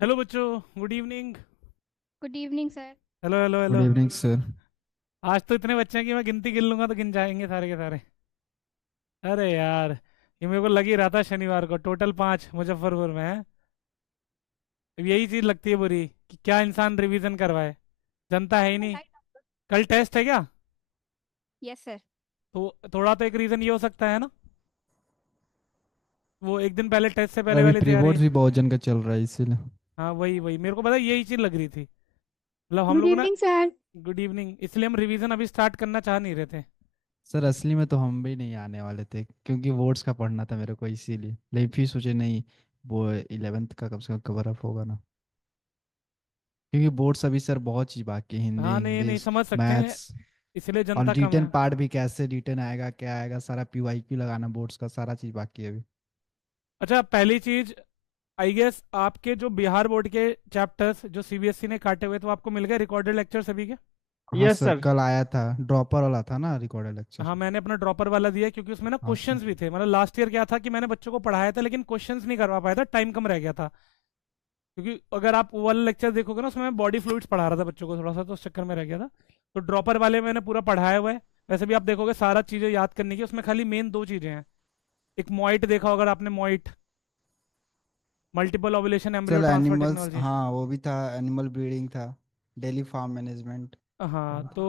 Hello बच्चों। Good evening. Good evening sir. Hello hello good hello. Evening sir. आज तो इतने बच्चे हैं कि मैं गिनती गिन लूंगा तो गिन जाएंगे सारे के सारे। अरे यार, ये मेरे को लग ही रहा था शनिवार को टोटल 5 मुजफ्फरपुर में है। अब यही चीज़ लगती है बुरी कि क्या इंसान रिवीजन करवाए, जनता है ही नहीं। कल टेस्ट है क्या? Yes sir. तो थोड़ा तो एक रीज़न ये हो सकता है ना, वो एक दिन पहले टेस्ट से और पहले अभी वाली प्री तैयारी। बोर्ड्स भी बहुत जन का चल रहा है इसीलिए। हाँ वही वही, मेरे को पता है, यही चीज़ लग रही थी। मतलब हम गुड लोग ना। Evening sir. Good evening. इसलिए हम रिवीजन अभी स्टार्ट करना चाह नहीं रहे थे। सर असली में तो हम भी नहीं आने वाले थे क्योंकि बोर्ड्स का पढ़ना था मेरे को इसीलिए, लेकिन फिर सोचे नहीं, वो 11th का कम से कम कवर अप होगा ना, क्योंकि बोर्ड्स अभी सर बहुत चीज़ बाकी है, हिंदी हाँ नहीं नहीं, इंग्लिश समझ सकते हैं। मैथ्स। इसलिए और जनता कम रिटर्न है। पार्ट भी कैसे रिटर्न आएगा क्या आएगा, सारा PYQ लगाना बोर्ड्स का, सारा चीज़ बाकी है अभी। अच्छा, पहली चीज, आई गेस आपके जो बिहार बोर्ड के चैप्टर्स जो सीबीएसई ने काटे हुए, तो आपको मिल गए रिकॉर्डेड लेक्चर सभी के? हाँ यस सर, सर। कल आया था, ड्रॉपर वाला था ना रिकॉर्डेड लेक्चर। हाँ, मैंने अपना ड्रॉपर वाला दिया क्योंकि उसमें ना हाँ सर। क्वेश्चंस भी थे। मतलब लास्ट ईयर क्या था कि मैंने बच्चों को पढ़ाया था लेकिन क्वेश्चंस नहीं करवा पाया था, टाइम कम रह गया था। क्योंकि अगर आप वो वाला लेक्चर देखोगे ना, उसमें मैं बॉडी फ्लूइड्स पढ़ा रहा था बच्चों को थोड़ा सा, तो उस चक्कर में रह गया था। तो ड्रॉपर वाले मैंने पूरा पढ़ाया हुआ है। वैसे भी आप देखोगे सारा चीज़ें याद करने की, उसमें खाली मेन 2 चीज़ें हैं। एक मॉइट देखा हो अगर आपने, मॉइट, मल्टीपल ओवुलेशन एम्ब्रियो चल ट्रांसफर एनिमल्स, टेक्नोलॉजी। हाँ वो भी था, एनिमल ब्रीडिंग था, डेली फार्म मैनेजमेंट। हाँ तो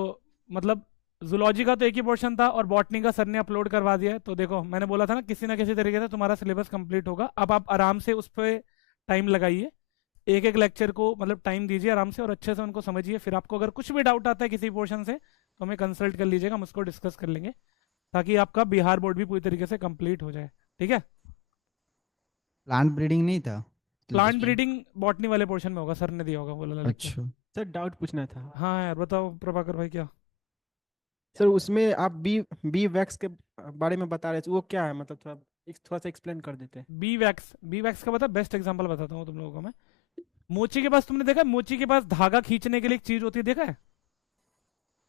मतलब जूलॉजी का तो एक ही पोर्शन था और बॉटनी का सर ने अपलोड करवा दिया है। तो देखो, मैंने बोला था ना किसी तरीके से तुम्हारा सिलेबस कंप्लीट होगा। अब आप आराम से उस पर टाइम लगाइए। एक एक लेक्चर को मतलब टाइम दीजिए आराम से और अच्छे से उनको समझिए। फिर आपको अगर कुछ भी डाउट आता है किसी पोर्शन से तो हमें कंसल्ट कर लीजिएगा, हम उसको डिस्कस कर लेंगे, ताकि आपका बिहार बोर्ड भी पूरी तरीके से कंप्लीट हो जाए। ठीक है? प्लांट ब्रीडिंग नहीं था प्लांट सिलेबस में? ब्रीडिंग बॉटनी वाले पोर्शन में होगा, सर ने दिया होगा वो वाला लेक्चर। अच्छा। सर डाउट पूछना था। हाँ यार, बताओ प्रभाकर भाई क्या। सर उसमें आप बी बी वैक्स के बारे में बता रहे थे, वो क्या है? मतलब थोड़ा सा एक्सप्लेन कर देते। बी वैक्स का बता, बेस्ट एग्जांपल बताता हूँ तुम लोगों को मैं। मोची के पास, तुमने देखा है मोची के पास धागा खींचने के लिए एक चीज होती है, देखा है?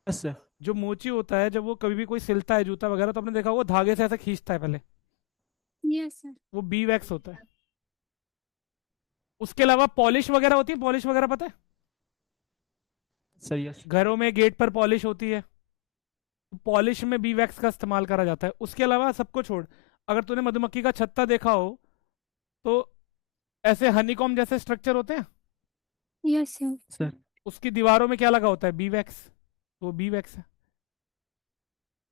Yes sir. जो मोची होता है, जब वो कभी भी कोई सिलता है जूता वगैरह, तो आपने देखा वो धागे से ऐसे खींचता है पहले, यस सर। वो बी वैक्स होता है। उसके अलावा पॉलिश वगैरह होती है, पॉलिश वगैरह पता है? Sir yes. घरों में गेट पर पॉलिश होती है, तो पॉलिश में बी वैक्स का इस्तेमाल करा जाता है। उसके अलावा सबको छोड़, अगर तूने मधुमक्खी का छत्ता देखा हो, तो ऐसे हनीकॉम जैसे स्ट्रक्चर होते हैं, यस सर। सर उसकी दीवारों में क्या लगा होता है? B wax. तो बी वैक्स है।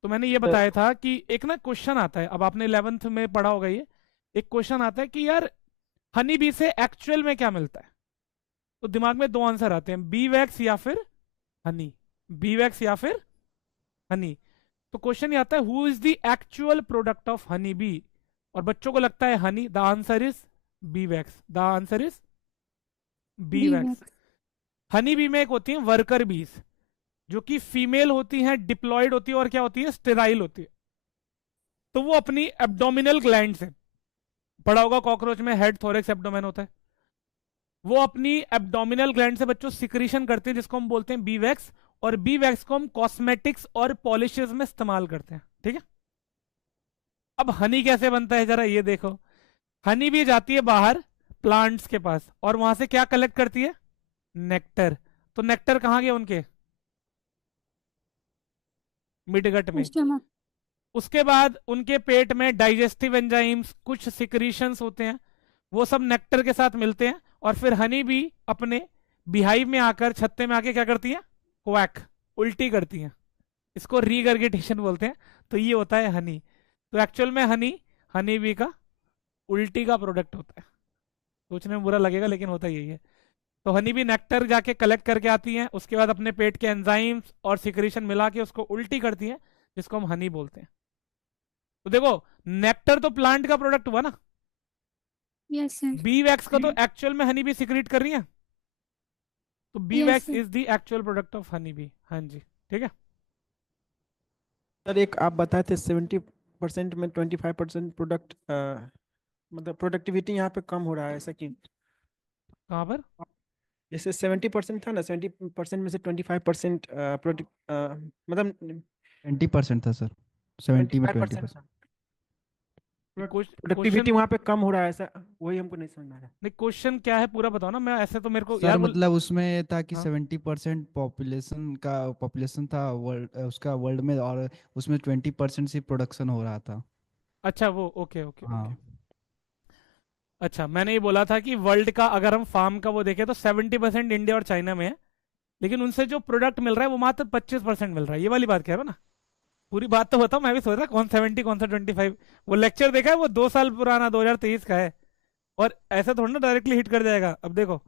तो मैंने ये सर बताया था कि एक ना क्वेश्चन आता है, अब आपने 11th में पढ़ा होगा ये। एक क्वेश्चन आता है कि यार, हनी बी से एक्चुअल में क्या मिलता है? तो दिमाग में 2 आंसर आते हैं, बी वैक्स या फिर हनी। बी वैक्स या फिर हनी। तो क्वेश्चन ये आता है, who is the actual product of honey bee? और बच्चों को लगता है honey, the answer is bee wax, the answer is bee bee wax. Wax. Honey bee में एक होती है वर्कर बीज, जो कि फीमेल होती हैं, डिप्लॉयड होती है और क्या होती है, स्टेराइल होती है। तो वो अपनी एब्डोमिनल ग्लैंड से, पढ़ा होगा कॉकरोच में हेड थोरेक्स एब्डोमेन होता है, वो अपनी एब्डोमिनल ग्लैंड से बच्चों सिक्रीशन करते हैं, जिसको हम बोलते हैं बी वैक्स। और बी वैक्स को हम कॉस्मेटिक्स और पॉलिशेस में इस्तेमाल करते हैं। ठीक है? अब हनी कैसे बनता है जरा ये देखो। हनी भी जाती है बाहर प्लांट्स के पास और वहां से क्या कलेक्ट करती है? नेक्टर। तो नेक्टर कहाँ गए उनके? मिडगट में। स्टमक। उसके बाद उनके पेट में डाइजेस्टिव एंजाइम्स, कुछ सिक्रीशंस होते हैं, वो सब नेक्टर के साथ मिलते हैं। और फिर हनी भी अपने बिहाइव में आकर, छत्ते में आके क्या करती है? क्वैक, उल्टी करती हैं। इसको रीगर्गिटेशन बोलते हैं। तो ये होता है हनी। तो एक्चुअल में हनी, हनी बी का उल्टी का प्रोडक्ट होता है। सोचने में बुरा लगेगा लेकिन होता यही है। तो हनी बी नेक्टर जाके कलेक्ट करके आती हैं, उसके बाद अपने पेट के एंजाइम्स और सिक्रीशन मिला के उसको उल्टी करती हैं, जिसको हम हनी बोलते हैं। तो देखो, नेक्टर तो प्लांट का प्रोडक्ट हुआ ना, यस सर। बी वैक्स का तो एक्चुअल में हनी बी सिक्रीट कर रही है। तो beeswax sir. Is the actual product of honey bee. हाँ जी। ठीक है? सर एक आप बताए थे 70% में 25% प्रोडक्ट, मतलब प्रोडक्टिविटी यहाँ पे कम हो रहा है, ऐसा कि कहाँ पर? जैसे 70% था ना, 70% में से 25% प्रोडक्ट, मतलब 20% था सर, ट्वेंटी 70 में फाइव 20%। परसेंट प्रोडक्टिविटी वहाँ पे कम हो रहा है, ऐसा वही हमको नहीं समझ में आ रहा है। नहीं, क्वेश्चन क्या है पूरा बताओ ना, मैं ऐसे तो मेरे को सर यार मतलब उसमें ये था कि हाँ 70% पॉपुलेशन था वर्ल्ड उसका वर्ल्ड में, और उसमें 20% से प्रोडक्शन हो रहा था। अच्छा वो ओके ओके ओके। हाँ। अच्छा मैंने ये बोला था कि वर्ल्ड का अगर हम फार्म का वो देखें तो 70% इंडिया और चाइना में है, लेकिन उनसे जो प्रोडक्ट मिल रहा है वो मात्र 25% मिल रहा है। ये वाली बात कह रहे हो ना? पूरी बात तो बताओ, मैं भी सोच रहा कौन 70 कौन सा 25। वो लेक्चर देखा है, वो 2 साल पुराना 2023 का है, और ऐसा थोड़ा ना डायरेक्टली हिट कर जाएगा। अब देखो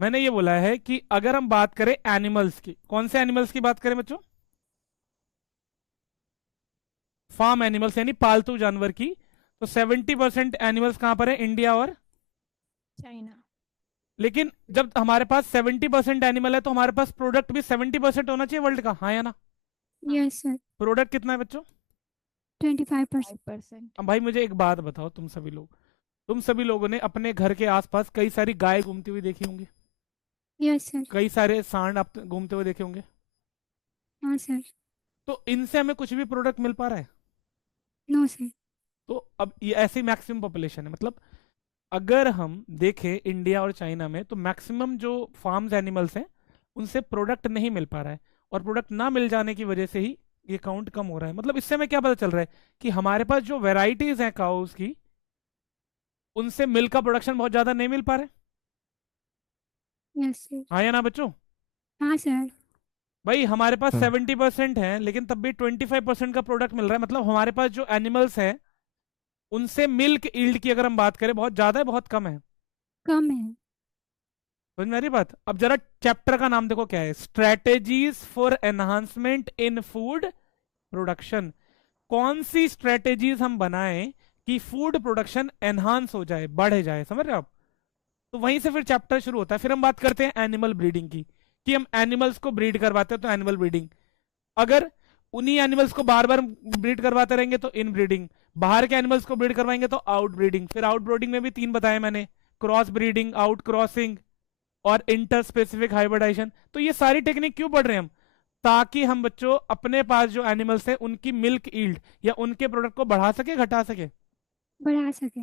मैंने ये बोला है कि अगर हम बात करें एनिमल्स की, कौन से एनिमल्स की बात करें बच्चों? फार्म एनिमल्स यानी पालतू जानवर की। तो 70% एनिमल्स कहां पर है? इंडिया और चाइना। लेकिन जब हमारे पास 70% एनिमल है तो हमारे पास प्रोडक्ट भी 70% होना चाहिए वर्ल्ड का, हाँ या ना? Yes sir. प्रोडक्ट कितना है बच्चों? 25%। अब भाई मुझे एक बात बताओ, तुम सभी लोगों ने अपने घर के आसपास कई सारी गाय घूमती हुई देखी होंगी, यस सर। कई सारे सांड आप घूमते हुए देखे होंगे। हाँ सर। तो इनसे हमें कुछ भी प्रोडक्ट मिल पा रहा है? No sir. तो अब ये ऐसी मैक्सिमम पॉपुलेशन है, मतलब अगर हम देखें इंडिया और चाइना में तो मैक्सिमम जो फार्म्स एनिमल्स हैं उनसे प्रोडक्ट नहीं मिल पा रहा है, और प्रोडक्ट ना मिल जाने की वजह से ही ये काउंट कम हो रहा है। मतलब इससे हमें क्या पता चल रहा है कि हमारे पास जो वेराइटीज हैं काउस की, उनसे मिल्क का प्रोडक्शन बहुत ज्यादा नहीं मिल पा रहा है। Yes sir. हाँ या ना बच्चों? हाँ सर। भाई हमारे पास हाँ। 70% है लेकिन तब भी 25% का प्रोडक्ट मिल रहा है, मतलब हमारे पास जो एनिमल्स हैं उनसे मिल्क ईल्ड की अगर हम बात करें बहुत ज्यादा है बहुत कम है। कम है। समझ में आ रही बात? अब जरा चैप्टर का नाम देखो क्या है, strategies for enhancement in food production. कौन सी स्ट्रेटेजीज हम बनाएं कि फूड प्रोडक्शन एनहांस हो जाए, बढ़ जाए, समझ रहे हो आप? तो वहीं से फिर चैप्टर शुरू होता है। फिर हम बात करते हैं एनिमल ब्रीडिंग की, कि हम एनिमल्स को ब्रीड करवाते हैं तो एनिमल ब्रीडिंग। अगर उन्हीं एनिमल्स को बार बार ब्रीड करवाते रहेंगे तो इन ब्रीडिंग। बाहर के एनिमल्स को ब्रीड करवाएंगे तो आउट ब्रीडिंग। फिर आउट ब्रीडिंग में भी 3 बताए मैंने, क्रॉस ब्रीडिंग, आउट क्रॉसिंग और इंटर स्पेसिफिक हाइब्रिडाइजेशन। तो ये सारी टेक्निक क्यों पढ़ रहे हैं हम? ताकि हम बच्चों अपने पास जो एनिमल्स हैं उनकी मिल्क ईल्ड या उनके प्रोडक्ट को बढ़ा सके, घटा सके। बढ़ा सके।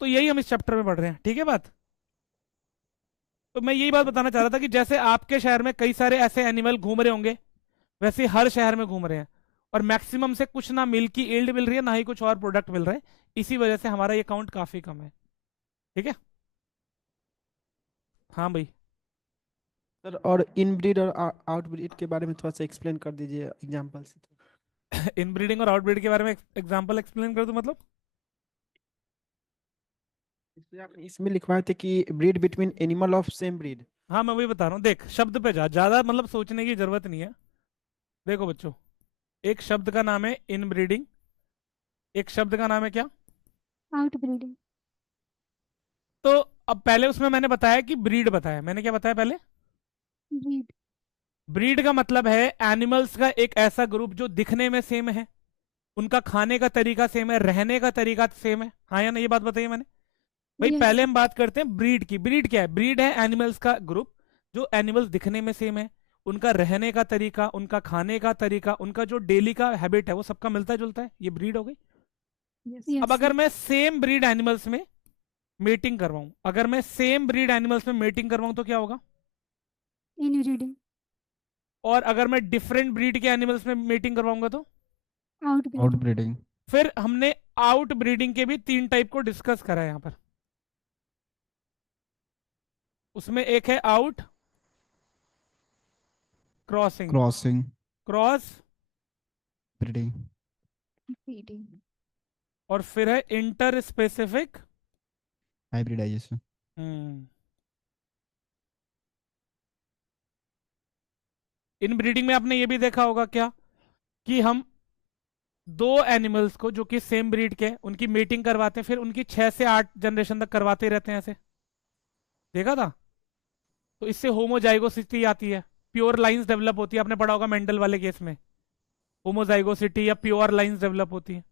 तो यही हम इस चैप्टर में पढ़ रहे हैं, ठीक है बात? तो मैं यही बात बताना चाह रहा था कि जैसे आपके शहर में कई सारे ऐसे एनिमल घूम रहे होंगे, वैसे हर शहर में घूम रहे हैं, और मैक्सिमम से कुछ ना मिल्क की ईल्ड मिल रही है ना ही कुछ और प्रोडक्ट मिल रहा है। इसी वजह से हमारा ये काउंट काफी कम है, ठीक है? हाँ भाई। सर और इनब्रीड और आउटब्रीड के बारे में थोड़ा सा एक्सप्लेन कर दीजिए एग्जांपल से। इनब्रीडिंग और आउटब्रीड के बारे में एग्जांपल एक्सप्लेन कर दूं मतलब? इसमें लिखवाए थे कि breed between animal of same breed. हाँ मैं वही बता रहा हूँ, देख शब्द पे जा, ज्यादा मतलब सोचने की जरूरत नहीं है। देखो बच्चों, एक शब्द का नाम है इनब्रीडिंग, एक शब्द का नाम है क्या? Out breeding. तो अब पहले उसमें मैंने बताया कि ब्रीड बताया, मैंने क्या बताया पहले? ब्रीड। ब्रीड का मतलब है एनिमल्स का एक ऐसा ग्रुप जो दिखने में सेम है, उनका खाने का तरीका सेम है, रहने का तरीका सेम है, हाँ या ना? ये बात बताइए मैंने। भाई यस पहले सर। हम बात करते हैं ब्रीड की। ब्रीड क्या है? ब्रीड है एनिमल्स का ग्रुप जो एनिमल्स दिखने में सेम है, उनका रहने का तरीका, उनका खाने का तरीका, उनका जो डेली का हैबिट है वो सबका मिलता जुलता है, ये ब्रीड हो गई। यस अब अगर सर। मैं सेम ब्रीड एनिमल्स में मेटिंग करवाऊं, अगर मैं सेम ब्रीड एनिमल्स में मेटिंग करवाऊं तो क्या होगा? इनब्रीडिंग। और अगर मैं डिफरेंट ब्रीड के एनिमल्स में मीटिंग करवाऊंगा तो? Out out breeding. ब्रीडिंग। फिर हमने आउट ब्रीडिंग के भी 3 टाइप को डिस्कस करा है यहां पर। उसमें एक है outcrossing, crossing. Cross, breeding. Breeding. और फिर है इंटर स्पेसिफिक। हाइब्रिडाइजेशन। हम्म इन ब्रीडिंग में आपने ये भी देखा होगा क्या कि हम 2 एनिमल्स को जो कि सेम ब्रीड के हैं उनकी मीटिंग करवाते हैं, फिर उनकी 6 से 8 जनरेशन तक करवाते ही रहते हैं, ऐसे देखा था? तो इससे होमोजाइगोसिटी आती है, प्योर लाइंस डेवलप होती है। आपने पढ़ा होगा मेंडल वाले केस में, होमोजाइगोसिटी या प्योर लाइंस डेवलप होती है।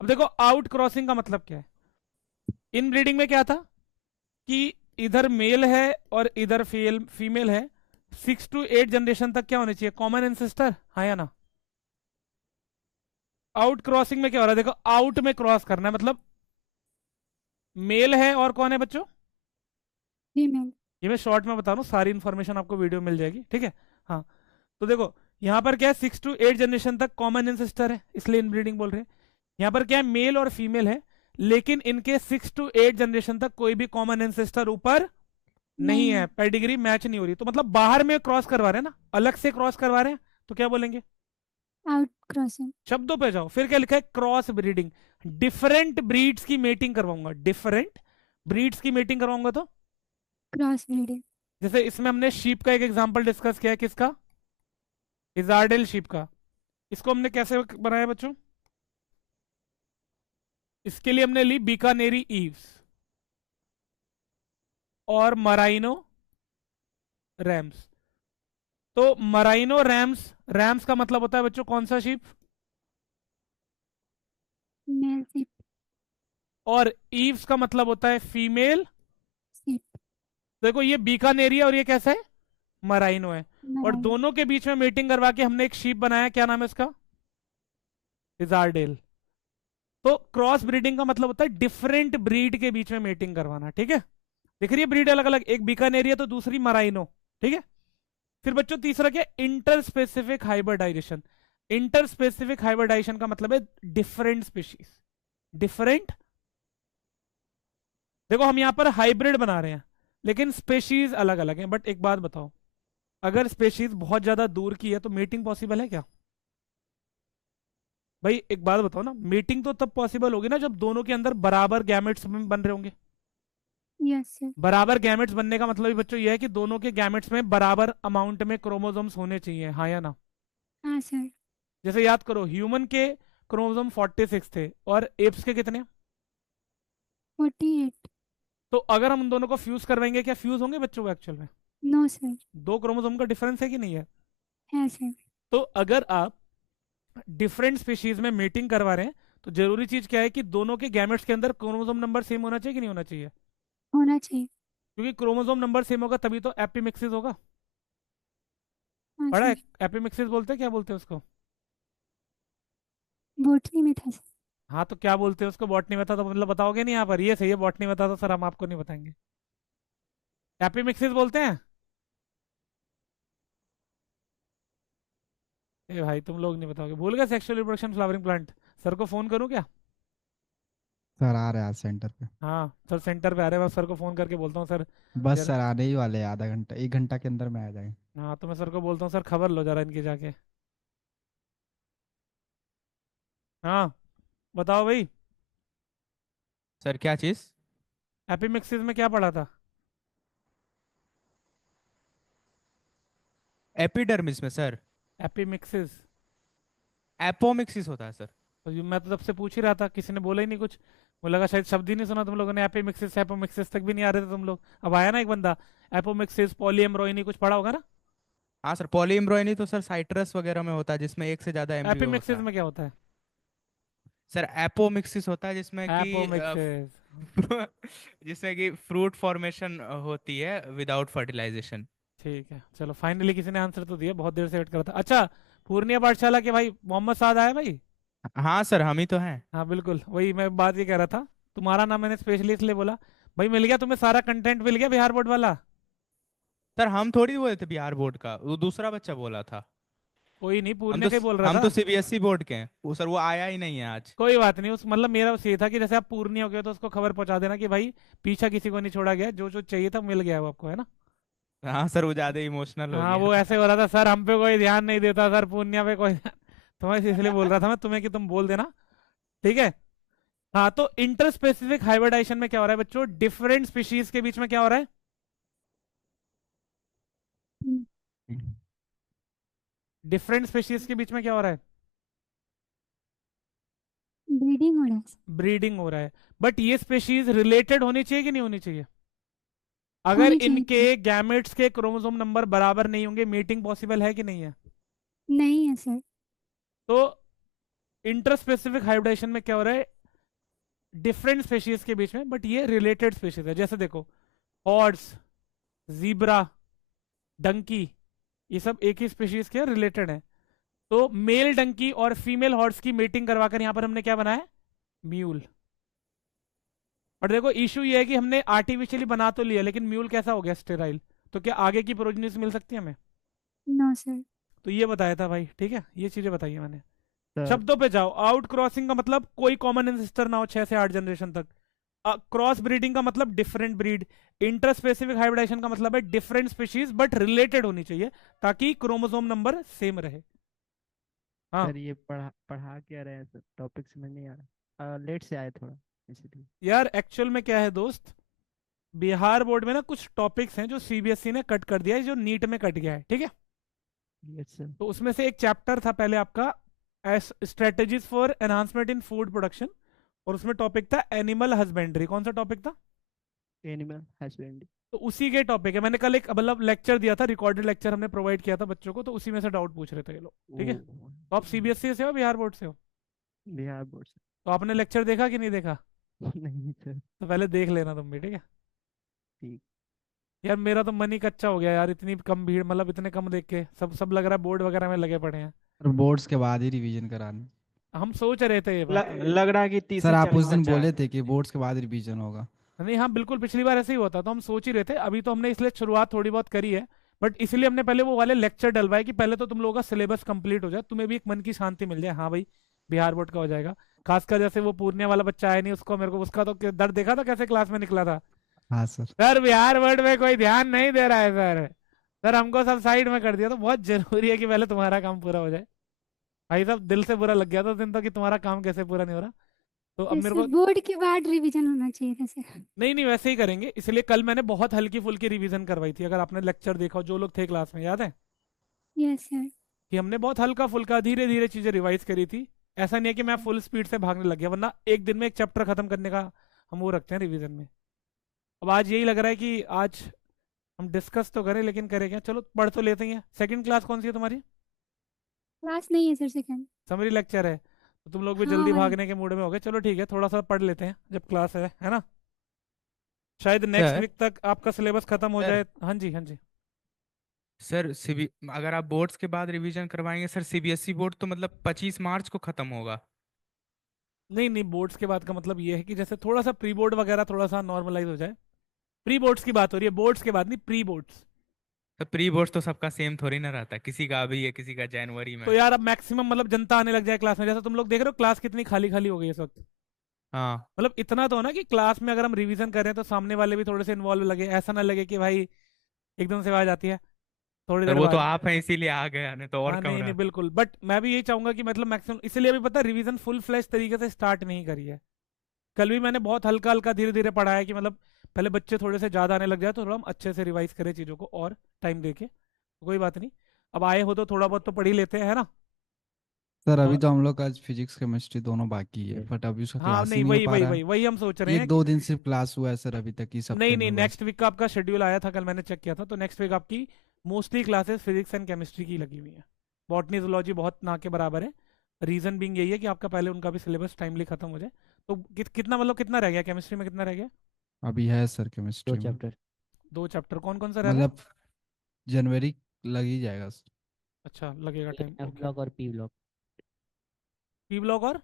अब देखो आउट क्रॉसिंग का मतलब क्या है? इन ब्रीडिंग में क्या था कि इधर मेल है और इधर फीमेल है, 6 to 8 जनरेशन तक क्या होनी चाहिए? कॉमन एंसेस्टर, हाँ या ना? आउट क्रॉसिंग में क्या हो रहा है? देखो आउट में क्रॉस करना है, मतलब मेल है और कौन है बच्चों? फीमेल। ये मैं शॉर्ट में बता रहा हूँ, सारी इन्फॉर्मेशन आपको वीडियो मिल जाएगी, ठीक है। हाँ, तो देखो यहाँ पर क्या है, 6 to 8 जनरेशन तक कॉमन एंसेस्टर है, इसलिए इनब्रीडिंग बोल रहे हैं। यहाँ पर क्या है, मेल और फीमेल है, लेकिन इनके 6 to 8 जनरेशन तक कोई भी कॉमन एंसेस्टर ऊपर नहीं है, पेडिग्री मैच नहीं हो रही। तो मतलब बाहर में क्रॉस करवा रहे हैं ना, अलग से क्रॉस करवा रहे हैं, तो क्या बोलेंगे? Out crossing. शब्दों पे जाओ, फिर क्या लिखा है, क्रॉस ब्रीडिंग। डिफरेंट ब्रीड्स की मेटिंग करवाऊंगा, डिफरेंट ब्रीड्स की मेटिंग करवाऊंगा तो क्रॉस ब्रीडिंग। जैसे इसमें हमने शीप का एक एग्जांपल डिस्कस किया है, किसका? इजार्डेल शीप का। इसको हमने कैसे बनाया बच्चों? इसके लिए हमने ली बीकानेरी ईव्स और मराइनो रैम्स। तो मराइनो रैम्स, रैम्स का मतलब होता है बच्चों कौन सा शीप? Male sheep. और ईव्स का मतलब होता है फीमेल शिप। देखो ये बीकानेरी है और ये कैसा है, मराइनो है, और दोनों के बीच में मीटिंग करवा के हमने एक शीप बनाया, क्या नाम है इसका? इजारडेल। तो क्रॉस ब्रीडिंग का मतलब होता है डिफरेंट ब्रीड के बीच में मीटिंग करवाना, ठीक है। दिख रही है ब्रीड अलग अलग, एक बीकानेरी है तो दूसरी मराइनो, ठीक है। फिर बच्चों तीसरा क्या, interspecific hybridisation. Interspecific hybridisation का मतलब है डिफरेंट स्पीशीज, डिफरेंट। देखो हम यहां पर हाइब्रिड बना रहे हैं, लेकिन स्पेशीज अलग अलग हैं। बट एक बात बताओ, अगर स्पेशीज बहुत ज्यादा दूर की है तो मीटिंग पॉसिबल है क्या? भाई एक बात बताओ ना, मीटिंग तो तब पॉसिबल होगी ना जब दोनों के अंदर बराबर गैमेट्स बन रहे होंगे। Yes sir. बराबर गैमेट्स बनने का मतलब ही बच्चों ये है कि दोनों के गैमेट्स में बराबर अमाउंट में क्रोमोसोम्स होने चाहिए, हाँ या ना? हाँ सर। जैसे याद करो, ह्यूमन के क्रोमोसोम 46 थे और एप्स के कितने? 48। तो अगर हम उन दोनों को फ्यूज करवाएंगे, क्या फ्यूज होंगे बच्चों को एक्चुअल में? No sir. 2 क्रोमोसोम का डिफरेंस है कि नहीं है? है सर। तो अगर आप डिफरेंट स्पीशीज में मीटिंग करवा रहे हैं तो जरूरी चीज क्या है कि दोनों के गैमेट्स के अंदर क्रोमोसोम नंबर सेम होना चाहिए कि नहीं होना चाहिए? होना चाहिए। क्योंकि क्रोमोसोम नंबर सेम होगा तभी तो एपिमिक्सिस होगा। हाँ पढ़ा है सर। एपिमिक्सिस बोलते हैं, क्या बोलते हैं उसको? बोटनी में था सर। हाँ तो क्या बोलते हैं उसको, बॉटनी में था तो मतलब बताओगे नहीं यहाँ पर, ये सही है, बॉटनी में था तो सर हम आपको नहीं बताएंगे। एपिमिक्सिस बोलते हैं। ए भाई तुम लोग नहीं बताओगे, भूल गए sexual reproduction flowering plant. Sir को फोन करूँ क्या? सर आ रहे हैं आज सेंटर पे। हाँ सर सेंटर पे आ रहे हैं, बस सर को फोन करके बोलता हूँ सर बस जरा। सर आने ही वाले हैं, आधा घंटा 1 घंटा के अंदर में आ जाएंगे। हाँ तो मैं सर को बोलता हूँ, सर खबर लो जरा इनकी जाके। हाँ बताओ भाई, सर क्या चीज? एपिमिक्सिस में क्या पढ़ा था? एपिडर्मिस में सर एपिमिक्सिस। एपोमिक्सिस होता है सर। तो मैं तो तब से पूछ ही रहा था, किसी ने बोला ही नहीं कुछ। मुझे लगा शायद शब्द ही नहीं सुना तुम लोगों ने, एपिमिक्सिस एपोमिक्सिस तक भी नहीं आ रहे थे तुम लोग। अब आया ना एक बंदा, एपोमिक्सिस पॉलीएम्ब्रोइनी, कुछ पढ़ा होगा ना? हाँ सर, पॉलीएम्ब्रॉयनी तो सर साइट्रस वगैरह में होता है जिसमें एक से ज्यादा एम्ब्रियो होता एपिमिक्सिस है। में क्या होता है? सर एपोमिक्सिस होता है जिसमें कि एपोमिक्सिस। जिसमें कि फ्रूट फॉर्मेशन होती है विदाउट फर्टिलाइजेशन। ठीक है चलो, फाइनली किसी ने आंसर तो दिया, बहुत देर से वेट कर रहा था। अच्छा, पूर्णिया पाठशाला के भाई मोहम्मद साद आया भाई? हाँ सर, हम ही तो हैं। हाँ बिल्कुल, वही मैं बात ये कह रहा था, तुम्हारा नाम मैंने स्पेशली इसलिए बोला। भाई मिल गया तुम्हें, सारा कंटेंट मिल गया बिहार बोर्ड वाला? सर हम थोड़ी बोले थे बिहार बोर्ड का, वो दूसरा बच्चा बोला था। कोई नहीं, हम पूर्णिया तो का ही बोल रहा हम था। तो सीबीएसई बोर्ड के हैं, वो सर वो आया ही नहीं है आज। कोई बात नहीं, उस मतलब मेरा बस ये था कि जैसे आप पूर्णिया हो गए तो उसको खबर पहुंचा देना कि भाई पीछा किसी को नहीं छोड़ा गया, जो जो चाहिए था मिल गया वो आपको, है ना? हाँ सर, वो ज्यादा इमोशनल हो हाँ गया वो था। ऐसे हो रहा था, सर हम पे कोई ध्यान नहीं देता, सर पूर्णिया पे कोई तुम्हें इसलिए बोल रहा था मैं तुम्हें कि तुम बोल देना, ठीक है। हाँ तो इंटर स्पेसिफिक हाइब्रिडाइजेशन में क्या हो रहा है बच्चों, डिफरेंट स्पीशीज के बीच में क्या हो रहा है? डिफरेंट स्पीशीज के बीच में क्या हो रहा है? ब्रीडिंग हो रहा है। ब्रीडिंग हो रहा है। बट ये स्पीशीज रिलेटेड होनी चाहिए कि नहीं होनी चाहिए? अगर होनी चाहिए इनके सर। गैमेट्स के क्रोमोसोम नंबर बराबर नहीं होंगे, मीटिंग पॉसिबल है कि नहीं है? नहीं है सर। तो इंटर स्पेसिफिक हाइब्रिडाइजेशन में क्या हो रहा है, डिफरेंट स्पीशीज के बीच में, बट ये रिलेटेड स्पीशीज है। जैसे देखो, हॉर्स, जीब्रा, डंकी, ये सब एक ही स्पीशीज के रिलेटेड है। तो मेल डंकी और फीमेल हॉर्स की मीटिंग करवाकर यहां पर हमने क्या बनाया, म्यूल। और देखो इशू ये है कि हमने आर्टिफिशियली बना तो लिया, लेकिन म्यूल कैसा हो गया, स्टेराइल। तो क्या आगे की प्रोजेनिस मिल सकती है हमें? No sir. तो ये बताया था भाई, ठीक है, ये चीजें बताई है मैंने। सर शब्दों पे जाओ। आउट क्रॉसिंग का मतलब कोई कॉमन एंसेस्टर ना हो 6 से 8 जनरेशन तक। क्रॉस ब्रीडिंग का मतलब डिफरेंट ब्रीड। इंटरस्पेसिफिक हाइब्रिडाइजेशन का मतलब है डिफरेंट स्पीशीज बट रिलेटेड होनी चाहिए, ताकि क्रोमोसोम नंबर सेम रहे। हाँ सर ये पढ़ा पढ़ा क्या रहे हैं सर, टॉपिक समझ नहीं आ रहा, लेट से आए थोड़ा इसलिए। यार, एक्चुअल में क्या है दोस्त, बिहार बोर्ड में ना कुछ टॉपिक्स हैं जो सीबीएसई ने कट कर दिया है, जो नीट में कट गया है, ठीक है। Yes sir. तो उसमें से एक चैप्टर था पहले आपका strategies for enhancement in food production, और उसमें टॉपिक था एनिमल हस्बेंड्री। कौन सा टॉपिक था? Animal husbandry. तो उसी के टॉपिक है। मैंने कल एक मतलब लेक्चर दिया था, रिकॉर्डेड लेक्चर हमने प्रोवाइड किया था बच्चों को, तो उसी में से डाउट पूछ रहे थे ये लोग, ठीक है। तो आप सीबीएसई से हो, बिहार बोर्ड से हो? बिहार बोर्ड से। तो आपने लेक्चर देखा कि नहीं देखा? नहीं सर। तो पहले देख लेना तुम भी, ठीक है। ठीक। यार मेरा तो मन ही कच्चा हो गया यार, इतनी कम भीड़, मतलब इतने कम देख के सब सब लग रहा है बोर्ड वगैरह में लगे पड़े हैं। सर बोर्ड्स के बाद ही रिवीजन कराने। हम सोच रहे थे ये बात। लग रहा है कि सर 30 आप उस 40 दिन बच्चा बोले है। थे कि बोर्ड्स के बाद रिवीजन होगा। नहीं हाँ बिल्कुल, पिछली बार ऐसे ही होता, तो हम सोच ही रहे थे। अभी तो हमने इसलिए शुरुआत थोड़ी बहुत करी है, बट इसलिए हमने पहले वो वाले लेक्चर डलवाए कि पहले तो तुम लोगों का सिलेबस कंप्लीट हो जाए, तुम्हें भी एक मन की शांति मिल जाए, हाँ भाई बिहार बोर्ड का हो जाएगा। खासकर जैसे वो पूर्णिया वाला बच्चा आया नहीं, उसको मेरे को उसका तो दर्द देखा था कैसे क्लास में निकला था। हाँ सर। सर बिहार बोर्ड में कोई ध्यान नहीं दे रहा है सर। सर हमको सब साइड में कर दिया। तो बहुत जरूरी है कि पहले तुम्हारा काम पूरा हो जाए। भाई साहब दिल से बुरा लग गया था उस दिन तो, कि तुम्हारा काम कैसे पूरा नहीं हो रहा। तो अब मेरे सर को बोर्ड के बाद रिवीजन होना चाहिए था सर। नहीं नहीं वैसे ही करेंगे, इसलिए कल मैंने बहुत हल्की फुल्की रिवीजन करवाई थी। अगर आपने लेक्चर देखा हो, जो लोग थे क्लास में, याद है यस सर। कि हमने बहुत हल्का फुल्का धीरे धीरे चीजें रिवाइज करी थी। ऐसा नहीं है कि मैं फुल स्पीड से भागने लग गया, वरना एक दिन में एक चैप्टर खत्म करने का हम वो रखते हैं रिवीजन में। अब आज यही लग रहा है कि आज हम डिस्कस तो करें, लेकिन करें क्या, चलो पढ़ तो लेते ही हैं। सेकंड क्लास कौन सी है तुम्हारी? क्लास नहीं है सर सेकंड। समरी लेक्चर है, तो तुम लोग भी हाँ जल्दी वही। भागने के मूड में हो गए। चलो ठीक है, थोड़ा सा पढ़ लेते हैं जब क्लास है ना। शायद नेक्स्ट सर वीक तक आपका सिलेबस खत्म हो सर जाए। हाँ जी हाँ जी। सर सीबी अगर आप बोर्ड्स के बाद रिवीजन करवाएंगे सर, सीबीएसई बोर्ड तो मतलब 25 मार्च को खत्म होगा। नहीं नहीं, बोर्ड्स के बाद का मतलब ये है कि जैसे थोड़ा सा प्री बोर्ड वगैरह थोड़ा सा नॉर्मलाइज हो जाए। प्री बोर्ड्स की बात हो रही है, बोर्ड्स के बाद नहीं, प्री बोर्ड्स। तो प्री बोर्ड्स तो सबका सेम थोड़ी ना रहता, किसी का अभी है, किसी का जनवरी में। तो यार अब मैक्सिमम मतलब जनता आने लग जाए क्लास में। जैसे तुम लोग देख रहे हो क्लास कितनी खाली खाली हो गई है इस वक्त। हाँ मतलब इतना तो हो ना कि क्लास में अगर हम रिवीजन कर रहे हैं तो सामने वाले भी थोड़े से इन्वॉल्व लगे, ऐसा ना लगे कि भाई एकदम से आवाज आती है थोड़ी सर, देर वो तो बाद। आप हैं इसीलिए आ गया, नहीं तो और हाँ कम नहीं नहीं रहा। बिल्कुल, बट मैं भी यही चाहूंगा कि मतलब मैक्सिमम, इसलिए अभी पता रिवीजन फुल फ्लैश तरीके से स्टार्ट नहीं करी है। कल भी मैंने बहुत हल्का हल्का धीरे धीरे पढ़ाया कि मतलब पहले बच्चे थोड़े से ज्यादा आने लग जाए तो थोड़ा हम अच्छे से रिवाइज करें चीजों को, और टाइम देके तो कोई बात नहीं। अब आए हो तो थोड़ा बहुत तो पढ़ ही लेते हैं, है ना। सर अभी और तो हम लोग का फिजिक्स केमिस्ट्री दोनों बाकी है, बट अभी उसका हाँ क्लास ही नहीं, नहीं हो वही पा वही रहा वही वही हम सोच रहे है। हैं एक कि दो दिन सिर्फ क्लास हुआ है सर अभी तक, इस हफ्ते नहीं में नहीं, बस। नेक्स्ट वीक का आपका शेड्यूल आया था कल, मैंने चेक किया था। तो नेक्स्ट वीक आपकी mostly classes physics and chemistry की लगी हुई है। बॉटनी जूलॉजी बहुत ना के बराबर है। रीजन बिंग यही है कि आपका पहले उनका भी सिलेबस टाइमली खत्म हो जाए। तो कितना मतलब कितना रह गया केमिस्ट्री में, कितना रह गया? अभी है सर दो केमिस्ट्री में, चैप्टर। 2 चैप्टर कौन कौन सा रह रहा है? मतलब जनवरी लग ही जाएगा सर। अच्छा लगेगा टाइम, एफ ओके। ब्लॉक और पी ब्लॉक। पी ब्लॉक और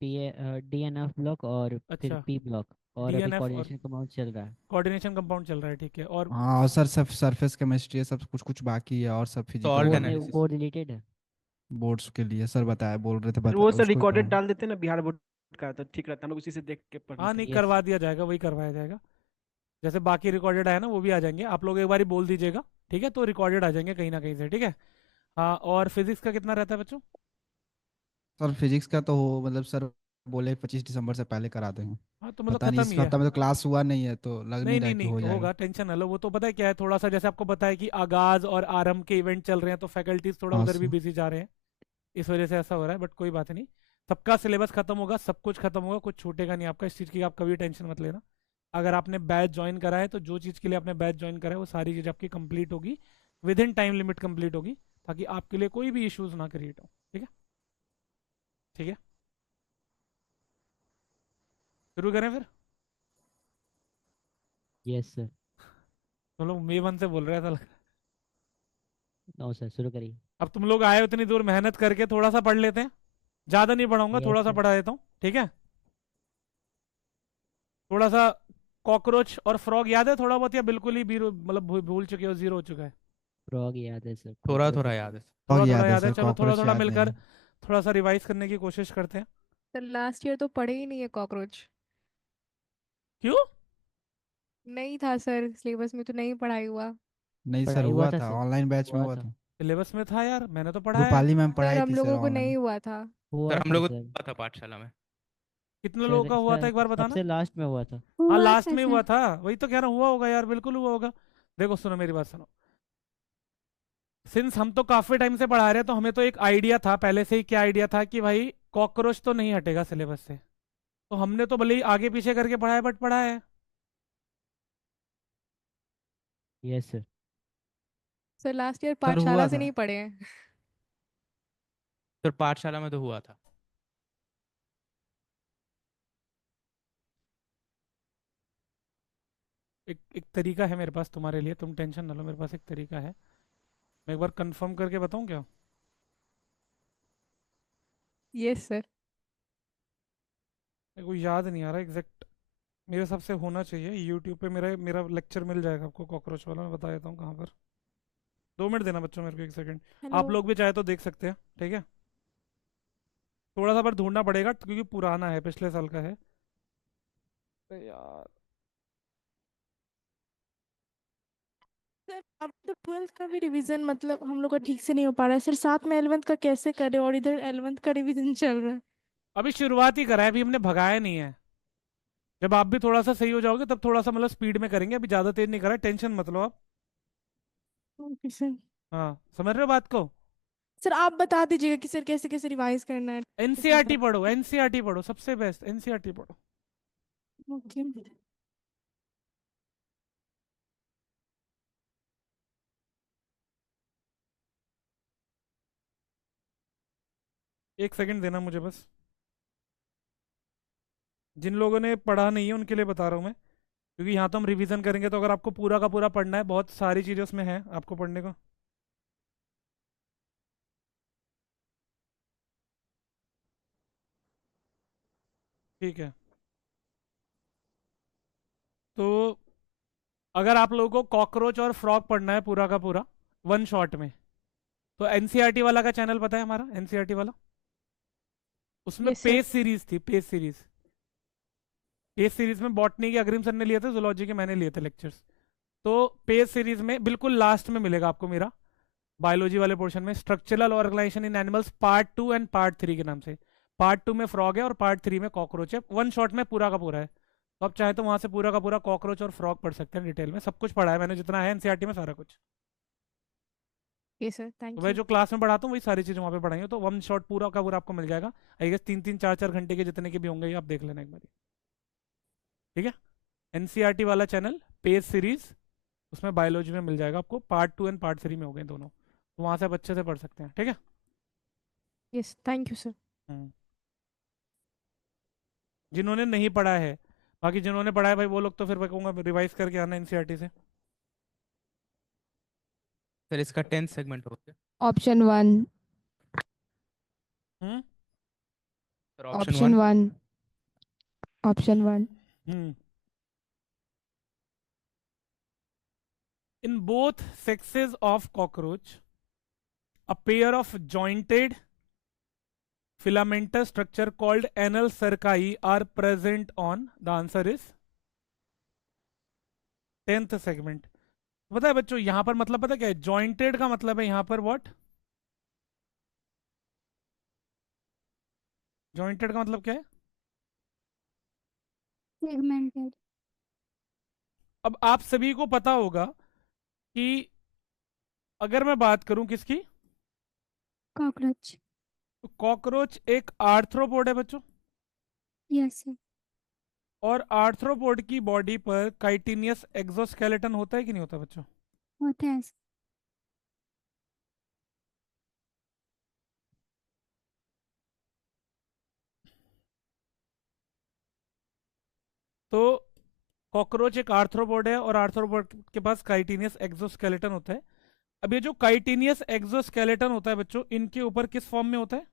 पी डीएनएफ ब्लॉक और फिर अच्छा, पी ब्लॉक। और अभी डीएनएफ और कोऑर्डिनेशन कंपाउंड चल रहा है। कोऑर्डिनेशन कंपाउंड चल रहा है, ठीक है। और हाँ और सर सब सरफेस केमिस्ट्री है, सब कुछ कुछ बाकी है, और सब फिजिकल सॉल्ट वो वाले एनालिसिस। वो रिलेटेड है। बोर्ड्स के लिए सर बताया, बोल रहे थे फिर वो बता सर उसको ही रिकॉर्डेड करना। डाल देते ना बिहार बोर्ड का, तो ठीक रहता, हम लोग उसी से देख के पढ़ हाँ लेते। नहीं, यस। करवा दिया जाएगा, वही करवाया जाएगा। जैसे बाकी रिकॉर्डेड आया ना वो भी आ जाएंगे, आप लोग एक बार ही बोल दीजिएगा, ठीक है। तो रिकॉर्डेड आ जाएंगे कहीं ना कहीं से, ठीक है। हाँ, और फिजिक्स का कितना रहता है बच्चों? सर फिजिक्स का तो हो मतलब सर बोले 25 दिसंबर से पहले करा देंगे। हाँ तो मतलब पता नहीं, खत्म इस ही है। हफ्ता में तो क्लास हुआ नहीं है, तो लग नहीं नहीं रहा नहीं है कि हो नहीं जाएगा। होगा, टेंशन ना लो। वो तो पता है क्या है, थोड़ा सा जैसे आपको पता है कि आगाज और आरंभ के इवेंट चल रहे हैं, तो फैकल्टीज थोड़ा हाँ उधर भी सर। बिजी जा रहे हैं, इस वजह से ऐसा हो रहा है। बट कोई बात नहीं, सबका सिलेबस खत्म होगा, सब कुछ खत्म होगा, कुछ छूटेगा नहीं आपका। इस चीज़ की आप कभी टेंशन मत लेना। अगर आपने बैच ज्वाइन करा है तो जो चीज़ के लिए आपने बैच ज्वाइन करा है वो सारी चीज़ आपकी कंप्लीट होगी, with in time limit complete होगी, ताकि आपके लिए कोई भी इश्यूज ना क्रिएट हो, ठीक है। ठीक है, शुरू करें फिर। Yes sir. तुम लोग मे वन से बोल रहे हैं, ऐसा लग रहा है। नो सर, शुरू करिए। अब तुम लोग आए हो इतनी दूर, मेहनत करके थोड़ा सा पढ़ लेते हैं। ज़्यादा नहीं पढ़ाऊंगा, यस थोड़ा सा सर। पढ़ा देता हूँ, ठीक है। थोड़ा सा कॉकरोच और फ्रॉग याद है थोड़ा बहुत, या बिल्कुल ही मतलब भूल चुके हो, जीरो हो चुका है? फ्रॉग याद है सर, थोड़ा cockroach थोड़ा याद याद है। फ्रॉग थोड़ा थोड़ा याद है याद है, सर, चलो थोड़ा कॉकरोच थोड़ा याद नहीं मिलकर है। थोड़ा सा रिवाइज करने की कोशिश करते हैं। सर लास्ट ईयर तो पढ़े ही नहीं है कॉकरोच। क्यों? नहीं था सर, सिलेबस में तो नहीं पढ़ाई हुआ। नहीं सर, पढ़ाई हुआ हुआ था था, सर, ऑनलाइन बैच में हुआ हुआ था, था। सिलेबस में था यार, मैंने तो पढ़ाया है। रूपाली मैम सर पढ़ाई हम थी सर लोगों को ऑनलाइन। नहीं हुआ था। हुआ सर हम था लोगों को सर। हुआ था पाठशाला में। कितने लोगों सर का हुआ था एक बार बताना। सबसे लास्ट में हुआ था। हाँ हुआ लास्ट था में हुआ सर। था, वही तो कह रहा हूँ, हुआ होगा यार, बिल्कुल हुआ होगा। देखो सुनो मेरी बात सुनो, सिंस हम तो काफी टाइम से पढ़ा रहे हैं तो हमें तो एक आइडिया था पहले से ही। क्या आइडिया था? कि भाई कॉकरोच तो नहीं हटेगा सिलेबस से, तो हमने तो भले ही आगे पीछे करके पढ़ा है बट पढ़ा है। Yes sir. Sir last year sir पाठशाला हुआ से था। नहीं पढ़े हैं। सर पाठशाला में तो हुआ था। एक तरीका है मेरे पास तुम्हारे लिए, तुम टेंशन ना लो, मेरे पास एक तरीका है। मैं एक बार कंफर्म करके बताऊं क्या? Yes sir. मेरे को याद नहीं आ रहा एग्जैक्ट, मेरे हिसाब से होना चाहिए यूट्यूब पे। मेरा मेरा लेक्चर मिल जाएगा आपको कॉकरोच वाला, मैं बता देता हूँ कहाँ पर। 2 मिनट देना बच्चों मेरे को, 1 सेकंड। हेलो। आप लोग भी चाहे तो देख सकते हैं, ठीक है? थोड़ा सा पर ढूंढना पड़ेगा क्योंकि पुराना है, पिछले साल का है। अरे यार, सर अब तो 12th का भी रिवीजन मतलब हम लोग का ठीक से नहीं हो पा रहा है सर, साथ में 11th का कैसे करें, और इधर 11th का रिवीजन चल रहा है। अभी शुरुआत ही करा है, अभी हमने भगाया नहीं है। जब आप भी थोड़ा सा सही हो जाओगे तब थोड़ा सा मतलब स्पीड में करेंगे, अभी ज्यादा तेज नहीं करा है, टेंशन मत लो आप। Okay sir. हाँ समझ रहे हो बात को? सर आप बता दीजिएगा कि सर कैसे कैसे रिवाइज करना है। एनसीईआरटी पढ़ो, एनसीईआरटी पढ़ो, सबसे बेस्ट एनसीईआरटी पढ़ो। ओके। 1 सेकंड देना मुझे बस। जिन लोगों ने पढ़ा नहीं है उनके लिए बता रहा हूँ मैं, क्योंकि यहाँ तो हम रिवीजन करेंगे, तो अगर आपको पूरा का पूरा पढ़ना है, बहुत सारी चीज़ें उसमें हैं आपको पढ़ने को। ठीक है, तो अगर आप लोगों को कॉकरोच और फ्रॉग पढ़ना है पूरा का पूरा वन शॉट में, तो एनसीईआरटी वाला का चैनल पता है हमारा, एनसीईआरटी वाला? उसमें यस सर। पेज सीरीज थी, पेज सीरीज। पेज सीरीज में बॉटनी के अग्रिम सर ने लिए थे, जूलॉजी के मैंने लिए थे लेक्चर्स। तो पेज सीरीज में बिल्कुल लास्ट में मिलेगा आपको मेरा बायोलॉजी वाले पोर्शन में structural organisation in animals part 2 and part 3 के नाम से। पार्ट 2 में फ्रॉग है और पार्ट 3 में कॉकरोच है, वन शॉट में पूरा का पूरा है। तो आप चाहे तो वहां से पूरा का पूरा कॉकरोच और फ्रॉग पढ़ सकते हैं डिटेल में, सब कुछ पढ़ा है मैंने, जितना है एनसीईआरटी में सारा कुछ। यस सर, तो थैंक मैं यू। जो क्लास में पढ़ाता हूँ वही सारी चीज़ें वहाँ पे पढ़ाई हो, तो वन शॉट पूरा का पूरा आपको मिल जाएगा। आई गेस 3-3 4-4 घंटे के जितने के भी होंगे, ये आप देख लेना एक बार, ठीक है? एनसीईआरटी वाला चैनल पेज सीरीज, उसमें बायोलॉजी में मिल जाएगा आपको, पार्ट 2 एंड पार्ट 3 में हो गए दोनों, तो वहाँ से आप अच्छे से पढ़ सकते हैं, ठीक है? Yes thank you sir. Hmm. जिन्होंने नहीं पढ़ा है, बाकी जिन्होंने पढ़ा है भाई वो लोग तो फिर मैं कहूँगा रिवाइज करके आना एनसीईआरटी से। सर इसका 10th सेगमेंट हो गया। Option 1। Hmm sir option option 1। 1। Option 1। Hmm In both sexes of cockroach, a pair of jointed filamentous structure called anal cerci are present on, the answer is 10th segment। पता है बच्चों यहां पर मतलब पता क्या है? जॉइंटेड का मतलब है यहां पर व्हाट? जॉइंटेड का मतलब क्या है? सेगमेंटेड। अब आप सभी को पता होगा कि अगर मैं बात करूं किसकी, कॉकरोच। तो कॉकरोच एक आर्थ्रोपोड है बच्चों, यस सर। और आर्थ्रोपोड की बॉडी पर काइटिनियस एक्सोस्केलेटन होता है कि नहीं होता बच्चों? होता है सर। तो कॉकरोच एक आर्थ्रोपोड है और आर्थ्रोपोड के पास काइटिनियस एक्सोस्केलेटन होता है। अब ये जो काइटिनियस एक्सोस्केलेटन होता है बच्चों, इनके ऊपर किस फॉर्म में होता है?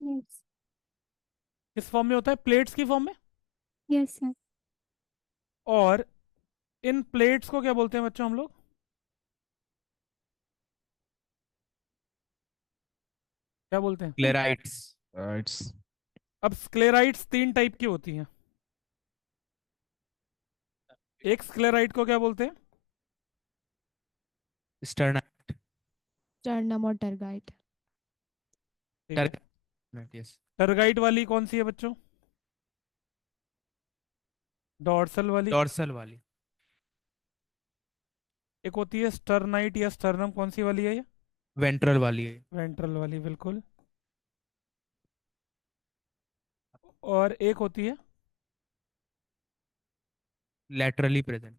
यस। किस फॉर्म में होता है? प्लेट्स की फॉर्म में। Yes, sir. और इन प्लेट्स को क्या बोलते हैं बच्चों हम लोग? क्या बोलते हैं? क्लेराइट्स। राइट्स। अब स्क्लेराइट्स 3 टाइप की होती हैं। एक स्क्लेराइट को क्या बोलते हैं? स्टर्नाइट। स्टर्नम और टरगाइट। ठीक है। यस। टरगाइट वाली कौन सी है बच्चों? डॉर्सल वाली। डॉर्सल वाली। एक होती है स्टर्नाइट या स्टर्नम, कौन सी वाली है ये? वेंट्रल वाली है। वेंट्रल वाली, बिल्कुल। और एक होती है? Laterally present.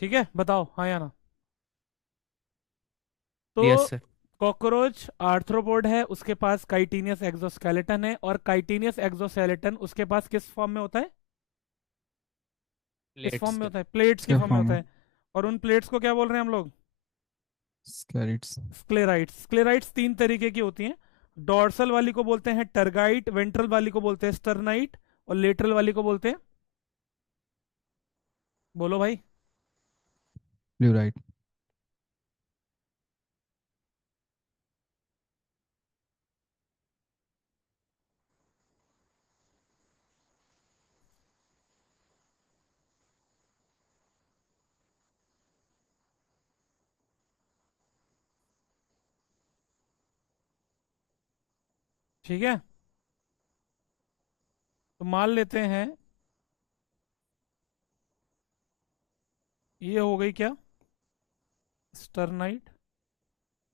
ठीक है, बताओ हाँ या ना। तो यस सर। कॉकरोच आर्थ्रोपोड है, उसके पास काइटिनियस एक्सोस्केलेटन है, और काइटिनियस एक्सोस्केलेटन उसके पास किस फॉर्म में होता है? किस फॉर्म में होता है? प्लेट्स की क्या फॉर्म में form होता है? है। और उन प्लेट्स को क्या बोल रहे हैं हम लोग? स्क्लेराइट्स। स्क्लेराइट्स। स्क्लेराइट्स 3 तरीके की होती हैं। डॉर्सल वाली को बोलते हैं टरगाइट, वेंट्रल वाली को बोलते हैं स्टर्नाइट, और लेटरल वाली को बोलते हैं? बोलो भाई। प्लूराइट। ठीक है, तो मान लेते हैं ये हो गई क्या? स्टर्नाइट।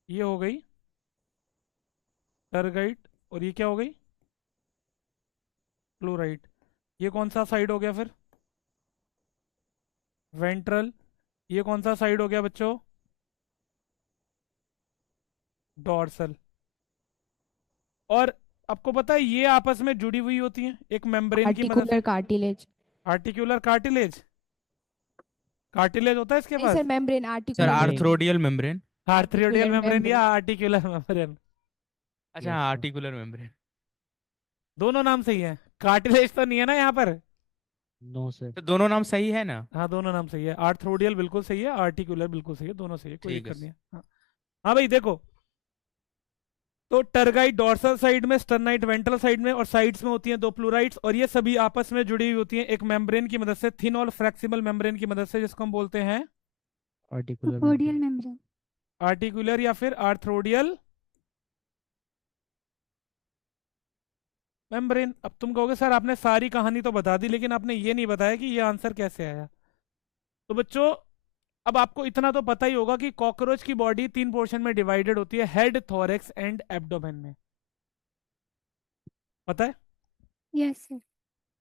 ये हो गई टरगाइट। और ये क्या हो गई? क्लोराइट। ये कौन सा साइड हो गया फिर? वेंट्रल। ये कौन सा साइड हो गया बच्चों? डॉर्सल। और आपको पता है ये आपस में जुड़ी हुई होती हैं एक मेम्ब्रेन की मदद आर्टिकुलर से। कार्टिलेज। Articular cartilage. कार्टिलेज होता है इसके नहीं पास? Sir, membrane sir articular. Arthrodial membrane. Arthrodial membrane या membrane। Articular membrane? अच्छा हाँ, आर्टिकुलर मेम्ब्रेन। दोनों नाम सही है। कार्टिलेज तो नहीं है ना यहाँ पर? No sir. तो दोनों नाम सही है ना? हाँ, दोनों नाम सही है। आर्थ्रोडियल बिल्कुल सही है, आर्टिकुलर बिल्कुल सही है, दोनों सही है, कोई ठीक है दिक्कत नहीं है। हाँ। हाँ भाई देखो, तो टरगाइट डॉर्सल साइड में, स्टर्नाइट वेंट्रल साइड में, और साइड्स में होती हैं 2 प्लूराइड्स, और ये सभी आपस में जुड़ी हुई होती हैं एक मेम्ब्रेन की मदद से, थिन और फ्लेक्सिबल मेम्ब्रेन की मदद से, जिसको हम बोलते हैं आर्टिकुलर Cordial membrane. आर्टिकुलर या फिर आर्थ्रोडियल मेम्ब्रेन। अब तुम कहोगे सर आपने सारी कहानी तो बता दी, लेकिन आपने ये नहीं बताया कि ये आंसर कैसे आया। तो बच्चों, अब आपको इतना तो पता ही होगा कि कॉकरोच की बॉडी 3 पोर्शन में डिवाइडेड होती है, हेड, थोरेक्स एंड एब्डोमेन में। पता है? Yes, sir.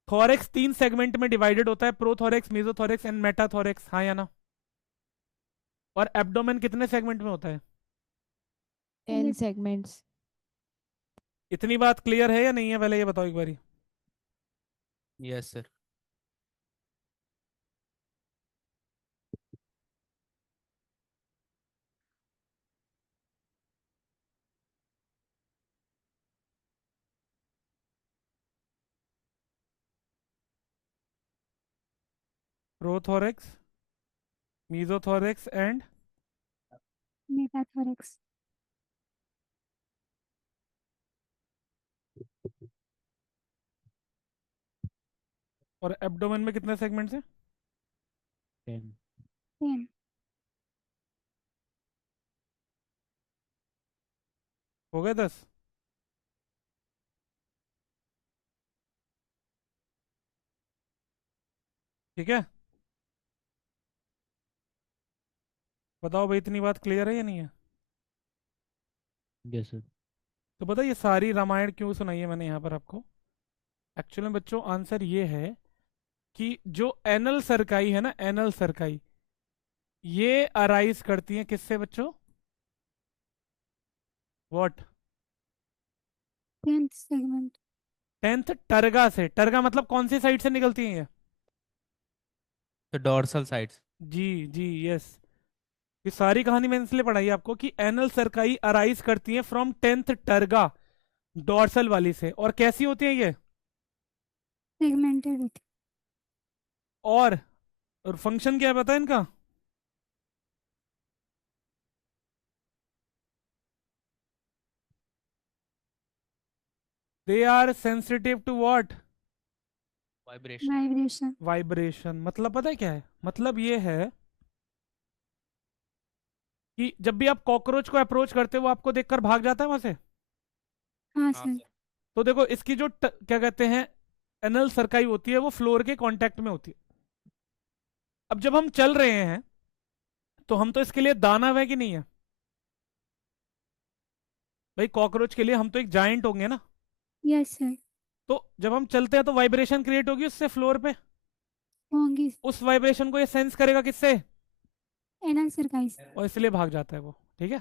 थोरेक्स 3 सेगमेंट में डिवाइडेड होता है, प्रोथोरेक्स, मेसोथोरेक्स एंड मेटाथोरेक्स, हाँ या ना? और एब्डोमेन कितने सेगमेंट में होता है? 10 segments। इतनी बात क्लियर है या नहीं है, पहले ये बताओ एक बारी। Yes sir. Prothorax, mesothorax and Metathorax. और एब्डोमेन में कितने सेगमेंट्स हैं? 10। 10. हो गए 10? ठीक है, बताओ भाई इतनी बात क्लियर है या नहीं है? Yes sir. तो पता है ये सारी रामायण क्यों सुनाई है मैंने यहाँ पर आपको? एक्चुअली में बच्चों आंसर ये है कि जो एनल सरकाई है ना, एनल सरकाई, ये अराइज करती हैं किससे बच्चों? व्हाट? 10th segment. 10th टर्गा से। टर्गा मतलब कौन सी साइड से निकलती हैं ये? तो डॉर्सल साइड्स। जी जी, यस। ये सारी कहानी मैंने इसलिए पढ़ाई आपको कि एनल सरकाई अराइज करती हैं फ्रॉम 10th टर्गा, डॉर्सल वाली से। और कैसी होती है ये? सेगमेंटेड होती और फंक्शन क्या है पता है इनका? They are sensitive to what? Vibration. Vibration. Vibration. मतलब पता है क्या है? मतलब ये है कि जब भी आप कॉकरोच को अप्रोच करते हो वो आपको देखकर भाग जाता है वहां से। हाँ हाँ सर। सर। तो देखो इसकी जो क्या कहते हैं, एनल सरकाई होती है वो फ्लोर के कांटेक्ट में होती है। अब जब हम चल रहे हैं तो हम तो इसके लिए दानव है कि नहीं है? भाई कॉकरोच के लिए हम तो एक जायंट होंगे ना। Yes sir. तो जब हम चलते हैं तो वाइब्रेशन क्रिएट होगी उससे फ्लोर पे। होंगी। उस वाइब्रेशन को ये सेंस करेगा किससे? एनल सर्काइस। और इसलिए भाग जाता है वो। ठीक है।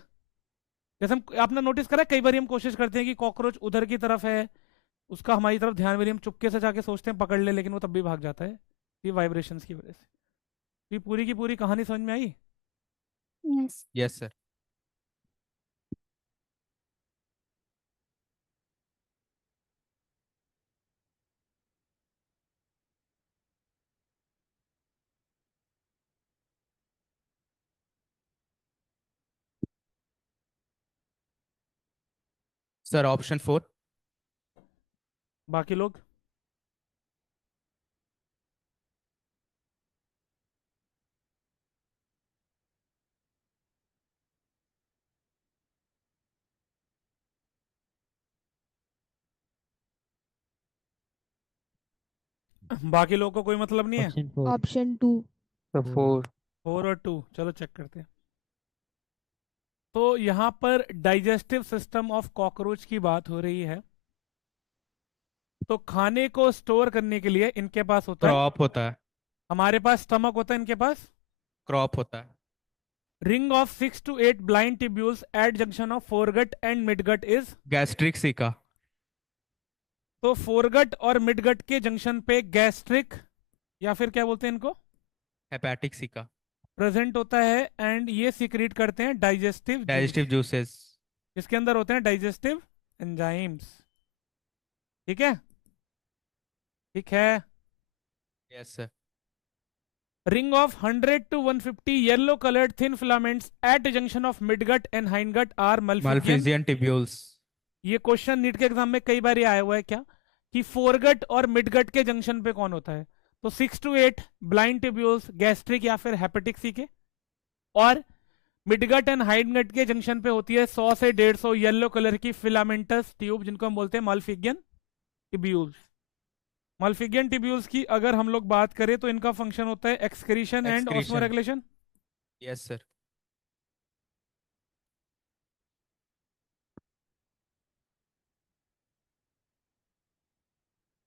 जैसे हम, आपने नोटिस करा है, कई बार हम कोशिश करते हैं कि कॉकरोच उधर की तरफ है, उसका हमारी तरफ ध्यान भी नहीं, हम चुपके से जाके सोचते हैं पकड़ ले, लेकिन वो तब भी भाग जाता है। ये वाइब्रेशंस की वजह से। ये पूरी की पूरी कहानी समझ में आई? Yes. Yes sir. Sir option 4। बाकी लोग? बाकी लोग को कोई मतलब नहीं है? ऑप्शन 4। ऑप्शन 2। तो 4। 4 और 2, चलो चेक करते हैं। तो यहाँ पर डाइजेस्टिव सिस्टम ऑफ कॉकरोच की बात हो रही है। तो खाने को स्टोर करने के लिए इनके पास होता है, क्रॉप होता है। हमारे पास स्टमक होता है, इनके पास क्रॉप होता है। Ring of 6 to 8 blind tubules at junction of foregut and midgut is. Gastric caeca. तो फोरगट और मिडगट के जंक्शन पे गैस्ट्रिक, या फिर क्या बोलते हैं इनको, हेपेटिक सिका। प्रेजेंट होता है, एंड ये सीक्रेट करते हैं डाइजेस्टिव जूस, डाइजेस्टिव जूसेस। जिसके अंदर होते हैं डाइजेस्टिव एंजाइम्स। ठीक है। ठीक है। Yes sir. Ring of 100 to 150 yellow coloured thin filaments at junction of midgut and hindgut are malpighian. Malpighian tubules. ये क्वेश्चन नीट के एग्जाम में कई बार ये आया हुआ है क्या, कि फोरगट और मिडगट के जंक्शन पे कौन होता है? तो 6 to 8 ब्लाइंड ट्यूब्यूल्स, गैस्ट्रिक या फिर हेपेटिक सी के, और मिडगट एंड हाइंडगट के जंक्शन पे होती है 100 से 150 येलो कलर की फिलामेंटस ट्यूब, जिनको हम बोलते हैं मल्फिगियन टिब्यूल्स। मल्फिगियन टिब्यूल्स की अगर हम लोग बात करें तो इनका फंक्शन होता है excretion and Excretion. Osmoregulation. Yes sir.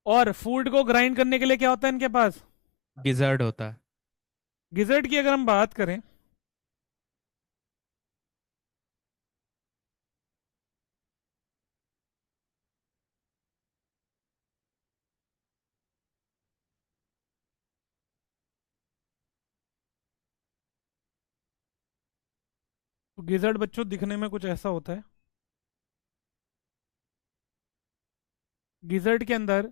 और फूड को ग्राइंड करने के लिए क्या होता है इनके पास? गिजर्ड होता है। गिजर्ड की अगर हम बात करें तो गिजर्ड बच्चों दिखने में कुछ ऐसा होता है। गिजर्ड के अंदर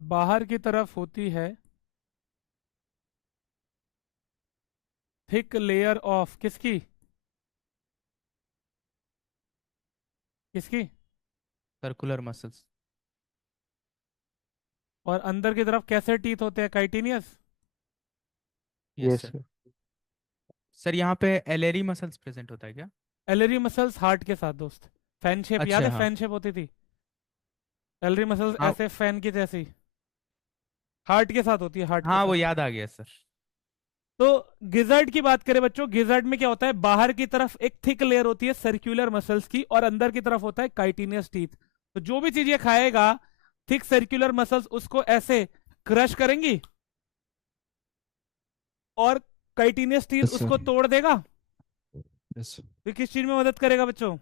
बाहर की तरफ होती है थिक लेयर ऑफ किसकी? किसकी? Circular muscles. और अंदर की तरफ कैसे टीथ होते हैं? काइटिनियस। Yes sir. सर यहाँ पे एलएरी मसल्स प्रेजेंट होता है क्या? एलरी मसल्स हार्ट के साथ दोस्त, फैन शेप, याद अच्छा है हाँ। फैन शेप होती थी? एलरी मसल्स हाँ ऐसे फैन की जैसी हार्ट के साथ होती है, हार्ट के हाँ, वो साथ। याद आ गया सर। तो गिजर्ड की बात करें बच्चों, गिजर्ड में क्या होता है, बाहर की तरफ एक थिक लेयर होती है सर्कुलर मसल्स की, और अंदर की तरफ होता है काइटिनियस टीथ। तो जो भी चीज ये खाएगा, थिक सर्कुलर मसल्स उसको ऐसे क्रश करेंगी, और काइटिनियस टीथ यस उसको सर। तोड़ देगा। यस। तो किस चीज में मदद करेगा बच्चों?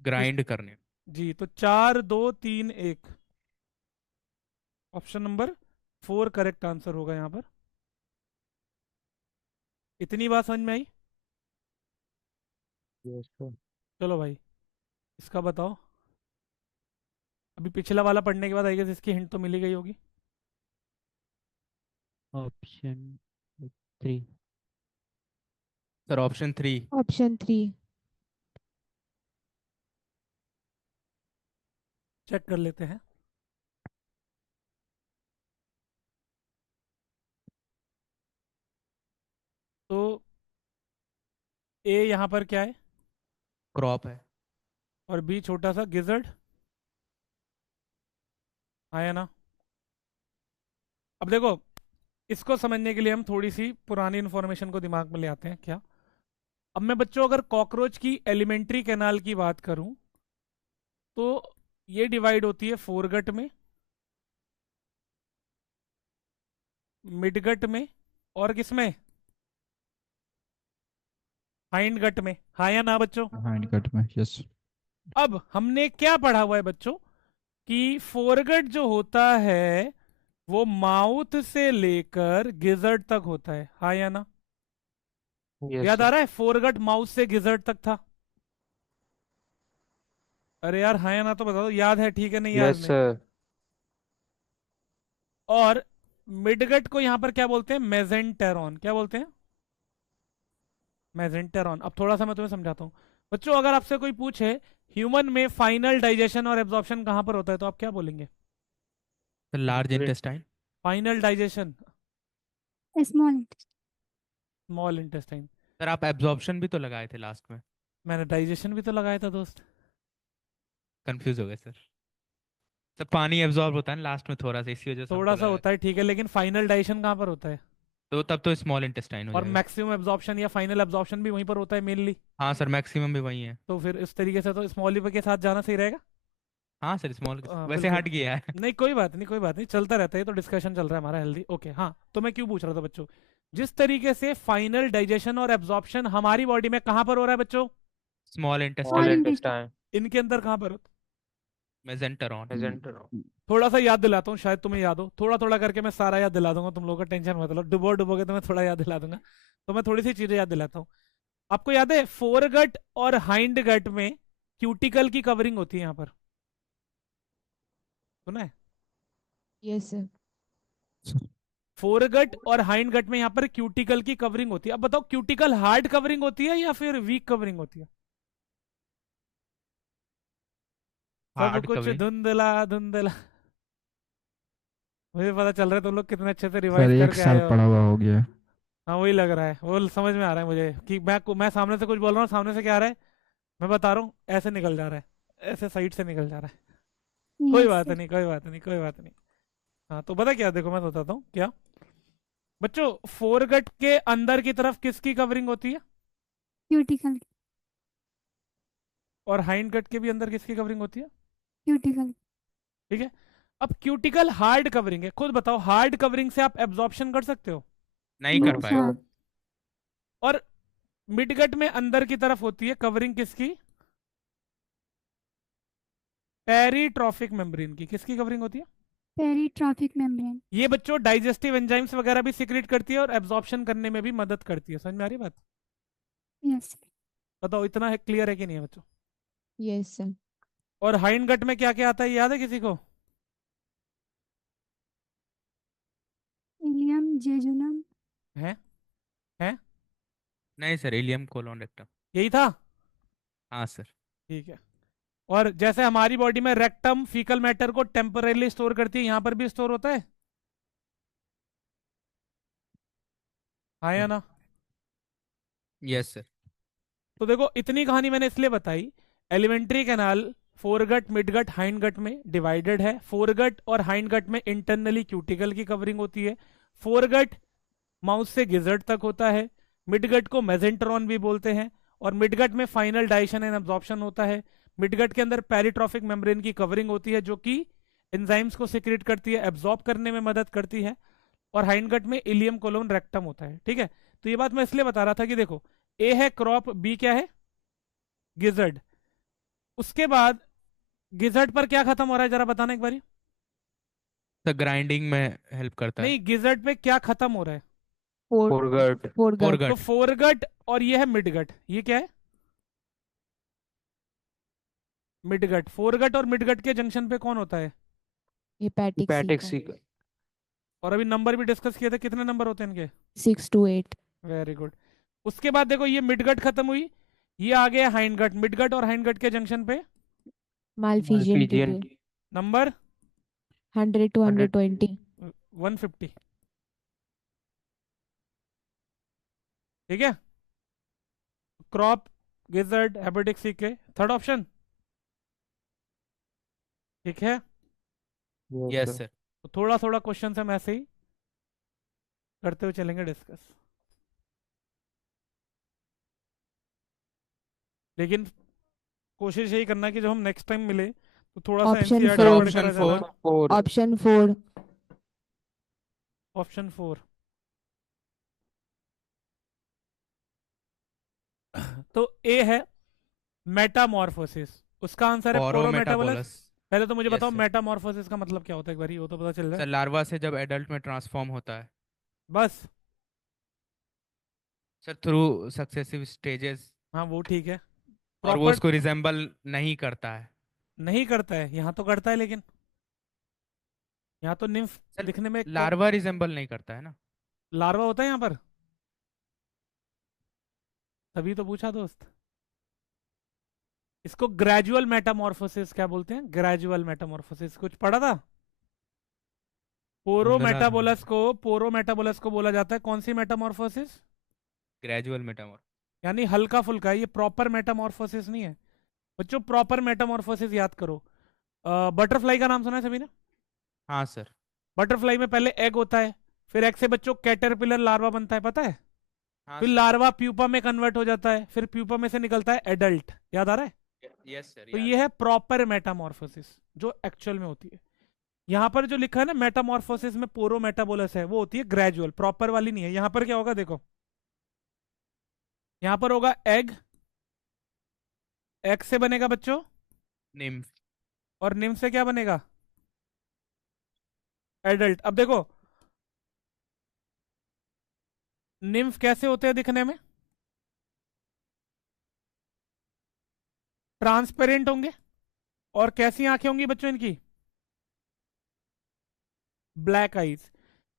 ग्राइंड करने। जी, तो 4 2 3 1, ऑप्शन नंबर 4 करेक्ट आंसर होगा यहाँ पर। इतनी बात समझ में आई? Yes sir. चलो भाई, इसका बताओ। अभी पिछला वाला पढ़ने के बाद आई गेस इसकी हिंट तो मिली गई होगी। Option 3। Sir option 3। Option 3। Check कर लेते हैं। तो ए यहाँ पर क्या है क्रॉप है। और बी छोटा सा गिजर्ड आया ना। अब देखो, इसको समझने के लिए हम थोड़ी सी पुरानी इन्फॉर्मेशन को दिमाग में ले आते हैं। क्या, अब मैं बच्चों अगर कॉकरोच की एलिमेंट्री कैनाल की बात करूं तो ये डिवाइड होती है फोरगट में, मिडगट में और किसमें, हाइंड गट में। हाँ या ना बच्चों? हाइंड कट में, यस। अब हमने क्या पढ़ा हुआ है बच्चों कि फोरगट जो होता है वो माउथ से लेकर गिजर्ड तक होता है। हाँ या ना? याद आ रहा है? फोरगट माउथ से गिजर्ड तक था। अरे यार हाँ या ना तो बता दो, याद है? ठीक है, नहीं याद नहीं। और मिडगट को यहां पर क्या बोलते हैं? मेजेंटेरॉन। क्या बोलते हैं? मेजेंटेरॉन। अब थोड़ा सा मैं तुम्हें समझाता हूँ बच्चों। अगर आपसे कोई पूछे ह्यूमन में फाइनल डाइजेशन और एब्जॉर्प्शन कहां पर होता है तो आप क्या बोलेंगे? Sir large intestine. Final digestion small. Small intestine. Sir आप एब्जॉर्प्शन भी तो लगाए थे लास्ट में। मैंने डाइजेशन भी तो लगाया था दोस्त। कंफ्यूज हो गए सर। सर पानी एब्जॉर्ब होता है ना लास्ट में थोड़ा सा, इसी वजह से थोड़ा हमको सा लगा। होता है ठीक है, लेकिन फाइनल डाइजेशन कहां पर होता है? तो तब तो स्मॉल इंटेस्टाइन हो और जाएगा। मैक्सिमम एब्जॉर्प्शन या फाइनल एब्जॉर्प्शन भी वहीं पर होता है मेनली। हाँ सर मैक्सिमम भी वही है। तो फिर इस तरीके से तो स्मॉल के साथ जाना सही रहेगा। हाँ सर स्मॉल वैसे बिल्कुल। हट गया है। नहीं कोई बात नहीं, कोई बात नहीं, चलता रहता है, तो डिस्कशन चल रहा है हमारा हेल्दी। ओके हाँ, तो मैं क्यों पूछ रहा था बच्चों, जिस तरीके से फाइनल डाइजेशन और एब्जॉर्प्शन हमारी बॉडी में कहां पर हो रहा है बच्चों? Small small intestine. इंटेस्टाइन। इनके अंदर कहां पर होता? मेजेंटेरॉन। थोड़ा सा याद दिलाता हूँ, शायद तुम्हें याद हो। थोड़ा थोड़ा करके मैं सारा याद दिला दूंगा, तुम लोगों का टेंशन मत लो। डुबो डुबो के तो मैं थोड़ा याद दिला दूंगा। तो मैं थोड़ी सी चीजें याद दिलाता हूँ। आपको याद है फोरगट और हाइंड गट में क्यूटिकल की कवरिंग होती है यहाँ पर? सुना है? Yes sir. फोरगट और हाइंड गट में यहाँ पर क्यूटिकल की कवरिंग होती है। अब बताओ, क्यूटिकल हार्ड कवरिंग होती है या फिर वीक कवरिंग होती है? सब हार्ड कुछ कवरिंग। धुंधला धुंधला। मुझे पता चल रहा है तुम लोग कितने अच्छे से सर रिवाइज एक करके साल आए हो। पढ़ा हुआ हो गया है। हाँ वही लग रहा है, वो समझ में आ रहा है मुझे कि मैं सामने से कुछ बोल रहा हूँ, सामने से क्या आ रहा है मैं बता रहा हूँ, ऐसे निकल जा रहा है, ऐसे साइड से निकल जा रहा है। कोई यस बात सर। नहीं, कोई बात नहीं, कोई बात नहीं। हाँ तो पता क्या, देखो मैं बताता हूँ क्या बच्चों। फोरगट के अंदर की तरफ किसकी कवरिंग होती है? क्यूटिकल। और हाइंड गट के भी अंदर किसकी कवरिंग होती है? क्यूटिकल। ठीक है। अब क्यूटिकल हार्ड कवरिंग है, खुद बताओ हार्ड कवरिंग से आप एब्जॉर्प्शन कर सकते हो? नहीं कर पाएगा। हाँ। और मिडगट में अंदर की तरफ होती है कवरिंग किसकी? पेरीट्रॉफिक मेम्ब्रेन की। किसकी कवरिंग होती है? पेरीट्रॉफिक मेम्ब्रेन। ये बच्चों डाइजेस्टिव एंजाइम्स वगैरह भी सिक्रेट करती है और एब्जॉर्प्शन करने में भी मदद करती है। समझ में आ रही है बात? Yes sir. बताओ इतना है, क्लियर है कि नहीं है बच्चों? Yes sir. और हाइंड गट में क्या क्या आता है, याद है किसी को? Ileum jejunum. है? है? नहीं सर इलियम कोलोन रेक्टम। यही था? हाँ सर। ठीक है। और जैसे हमारी बॉडी में रेक्टम फीकल मैटर को टेम्परेली स्टोर करती है, यहाँ पर भी स्टोर होता है? हाँ या ना? Yes sir. तो देखो इतनी कहानी मैंने इसलिए बताई, alimentary canal foregut midgut hindgut में डिवाइडेड है। फोरगट और हाइंड गट में इंटरनली क्यूटिकल की कवरिंग होती है। फोरगट माउथ से गिजर्ड तक होता है। मिडगट को मेजेंटेरॉन भी बोलते हैं। और मिडगट में फाइनल डाइजेशन एंड एब्जॉर्प्शन होता है। मिडगट के अंदर पेरिट्रॉफिक मेम्ब्रेन की कवरिंग होती है जो कि एंजाइम्स को सिक्रेट करती है, एब्जॉर्ब करने में मदद करती है। और हाइंड गट में इलियम कोलोन रेक्टम होता है। ठीक है, तो ये बात मैं इसलिए बता रहा था कि देखो, ए है क्रॉप, बी क्या है? गिजर्ड। उसके बाद गिजर्ड पर क्या खत्म हो रहा है जरा बताना एक बारी। सर ग्राइंडिंग में हेल्प करता है। नहीं, गिजर्ड पे क्या खत्म हो रहा है? फोरगट। तो फोरगट। फोरगट और ये है मिडगट, ये क्या है? मिडगट, फोरगट और मिडगट के जंक्शन पे कौन होता है? हेपेटिक Hepatic सी C. और अभी नंबर भी डिस्कस किए थे, कितने नंबर होते हैं इनके? 6 to 8 वेरी गुड। उसके बाद देखो ये मिडगट खत्म हुई, ये आ गया हाइंडगट। मिडगट और हाइंडगट के जंक्शन पे Malpighian Malpighian. Tubule number 100 to 100. 120 150। ठीक है, क्रॉप, गिजर्ड, हेपेटिक सी के, थर्ड ऑप्शन। ठीक है, Yes, यस sir. सर। तो थोड़ा थोड़ा क्वेश्चन हम ऐसे ही करते हुए चलेंगे डिस्कस, लेकिन कोशिश यही करना कि जब हम नेक्स्ट टाइम मिले तो थोड़ा सा ऑप्शन एनसीईआरटी सर फोर पढ़ कर ऑप्शन आ जाना। 4। 4. Option 4 option 4। तो ए है मेटामॉर्फोसिस, उसका आंसर है पोरोमेटाबोलस। पोरोमेटाबोलस। पहले तो मुझे यस बताओ सर। मेटामॉर्फोसिस का मतलब क्या होता है, एक बारी वो तो पता चल जाए सर लार्वा से जब एडल्ट में ट्रांसफॉर्म होता है बस। सर थ्रू सक्सेसिव स्टेजेस, हाँ वो ठीक है, और वो प्रॉपर उसको रिजेंबल नहीं करता है। नहीं करता है, यहाँ तो करता है, लेकिन यहाँ तो निम्फ सर दिखने में लार्वा रिजेंबल नहीं करता है ना। लार्वा होता है यहाँ पर, तभी तो पूछा दोस्त। इसको ग्रेजुअल मेटामॉर्फोसिस क्या बोलते हैं? ग्रेजुअल मेटामॉर्फोसिस कुछ पढ़ा था? पोरोमेटाबोलस को बोला जाता है कौन सी मेटामॉर्फोसिस? ग्रेजुअल मेटामॉर्फ। यानी हल्का फुल्का, ये प्रॉपर मेटामॉर्फोसिस नहीं है बच्चों। प्रॉपर मेटामॉर्फोसिस याद करो। बटरफ्लाई का नाम सुना है सभी ने? हाँ सर। बटरफ्लाई में पहले एग होता है, फिर एग से बच्चों कैटरपिलर लार्वा बनता है, पता है? हाँ फिर सर। लार्वा प्यूपा में कन्वर्ट हो जाता है, फिर प्यूपा में से निकलता है एडल्ट। याद आ रहा है? यस सर तो याद ये है प्रॉपर मेटामॉर्फोसिस जो एक्चुअल में होती है। यहाँ पर जो लिखा है ना मेटामॉर्फोसिस में पोरोमेटाबोलस है, वो होती है ग्रेजुअल, प्रॉपर वाली नहीं है। यहाँ पर क्या होगा देखो, यहाँ पर होगा एग, एग से बनेगा बच्चों निम्फ। और निम से क्या बनेगा? एडल्ट। अब देखो निम्फ कैसे होते हैं दिखने में? ट्रांसपेरेंट होंगे। और कैसी आंखें होंगी बच्चों इनकी? Black eyes.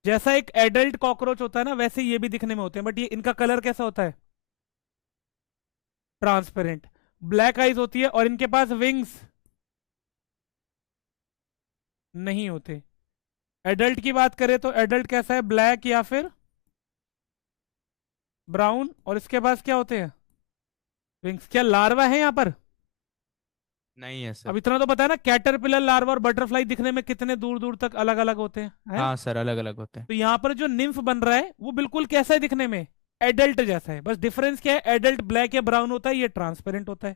जैसा एक एडल्ट कॉकरोच होता है ना, वैसे ये भी दिखने में होते हैं, बट ये इनका कलर कैसा होता है? ट्रांसपेरेंट। ब्लैक आईज होती है और इनके पास विंग्स नहीं होते। एडल्ट की बात करें तो एडल्ट कैसा है? ब्लैक या फिर ब्राउन, और इसके पास क्या होते हैं? विंग्स। क्या लार्वा है यहाँ पर? नहीं है सर। अब इतना तो पता है ना, कैटरपिलर, लार्वा और बटरफ्लाई दिखने में कितने दूर दूर तक अलग अलग होते हैं, है? हाँ सर अलग अलग होते हैं। तो यहाँ पर जो निम्फ बन रहा है वो बिल्कुल कैसा है दिखने में? एडल्ट जैसा है, बस डिफरेंस क्या है? एडल्ट ब्लैक या ब्राउन होता है, ये ट्रांसपेरेंट होता है।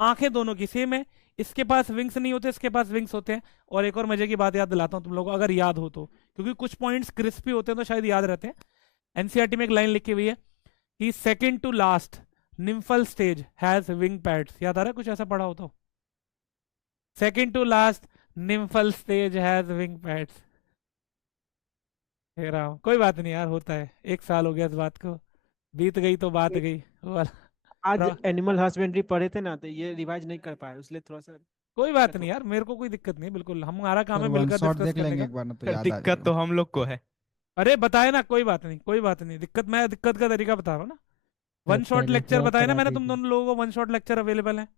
आंखें दोनों की सेम है, इसके पास विंग्स नहीं होते, इसके पास विंग्स होते हैं। और एक और मजे की बात याद दिलाता हूँ तुम लोगों को, अगर याद हो तो, क्योंकि कुछ पॉइंट्स क्रिस्पी होते हैं तो शायद याद रहते हैं। एनसीईआरटी में एक लाइन लिखी हुई है कि second to last nymphal stage has wing pads. याद आ रहा है? कुछ ऐसा पढ़ा हो तो? Second to last nymphal stage has wing pads. कोई बात नहीं यार, होता है, 1 साल हो गया इस बात को, बीत गई तो बात गई वो वाला। आज रा- एनिमल हस्बेंड्री पढ़े थे ना, तो ये रिवाइज नहीं कर पाए, इसलिए थोड़ा सा कोई बात दिक्कत नहीं हो यार, मेरे को कोई दिक्कत नहीं है, बिल्कुल हमारा काम सर है वन मिलकर शॉट डिस्कस देख करने लेंगे का। एक बार ना तो सर याद आ दिक्कत तो जाएगा। हम लोग को है। अरे बताए ना, कोई बात नहीं, कोई बात नहीं, दिक्कत मैं दिक्कत का तरीका बता रहा हूँ ना। वन शॉट पहले लेक्चर ड्रॉ बताया ना करा मैंने तुम दीजिए। दोनों लोगों को, वन शॉट लेक्चर अवेलेबल है।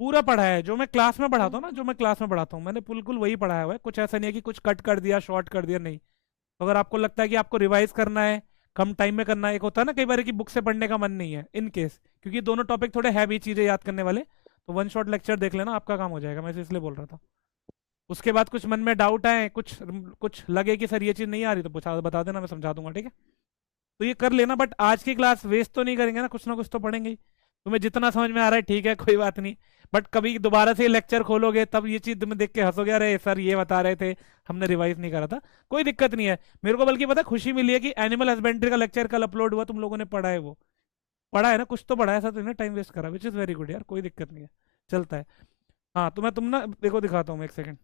पूरा पढ़ा है जो मैं क्लास में पढ़ाता हूँ ना, जो मैं क्लास में पढ़ाता हूँ मैंने बिल्कुल वही पढ़ाया हुआ है। कुछ ऐसा नहीं है कि कुछ कट कर दिया, शॉर्ट कर दिया, नहीं। तो अगर आपको लगता है कि आपको रिवाइज करना है, कम टाइम में करना है, एक होता है ना कई बार कि बुक से पढ़ने का मन नहीं है, इन केस क्योंकि दोनों टॉपिक थोड़े हैवी चीजें याद करने वाले, तो वन शॉट लेक्चर देख लेना, आपका काम हो जाएगा। मैं इसलिए बोल रहा था। उसके बाद कुछ मन में डाउट आए, कुछ कुछ लगे कि सर ये चीज़ नहीं आ रही, तो पूछा बता देना, मैं समझा दूंगा, ठीक है? तो ये कर लेना, बट आज की क्लास वेस्ट तो नहीं करेंगे ना कुछ तो पढ़ेंगे ही। तुम्हें जितना समझ में आ रहा है ठीक है, कोई बात नहीं, बट कभी दोबारा से लेक्चर खोलोगे तब ये चीज़ तुम्हें देख के हंसोगे, अरे सर ये बता रहे थे, हमने रिवाइज नहीं करा था। कोई दिक्कत नहीं है मेरे को, बल्कि पता है खुशी मिली है कि एनिमल हस्बेंड्री का लेक्चर कल अपलोड हुआ, तुम लोगों ने पढ़ा है, वो पढ़ा है ना, कुछ तो पढ़ा है, ऐसा तुमने टाइम वेस्ट करा, विच इज़ वेरी गुड यार, कोई दिक्कत नहीं है, चलता है। हाँ तो मैं तुम ना देखो दिखाता हूँ, एक सेकेंड।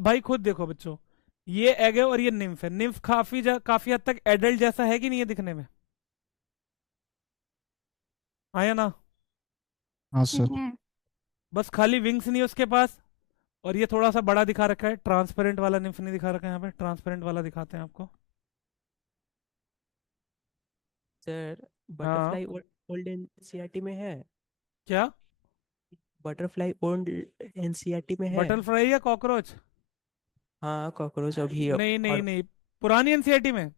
भाई खुद देखो बच्चों, ये एग है और ये निम्फ है। निम्फ काफी हद तक एडल्ट जैसा है कि नहीं है दिखने में? हाँ या ना? हाँ सर। है। बस खाली विंग्स नहीं है उसके पास, और ये थोड़ा सा बड़ा दिखा रखा है। ट्रांसपेरेंट वाला निम्फ नहीं दिखा रखा है यहाँ पे, ट्रांसपेरेंट वाला दिखाते हैं आपको। सर हाँ बटरफ्लाई ओल्ड एनसीईआरटी में है? क्या? बटरफ्लाई ओल्ड एनसीईआरटी में है? बटरफ्लाई या कॉकरोच? हाँ कॉकरोच अभी नहीं नहीं और नहीं, पुरानी एनसीईआरटी में।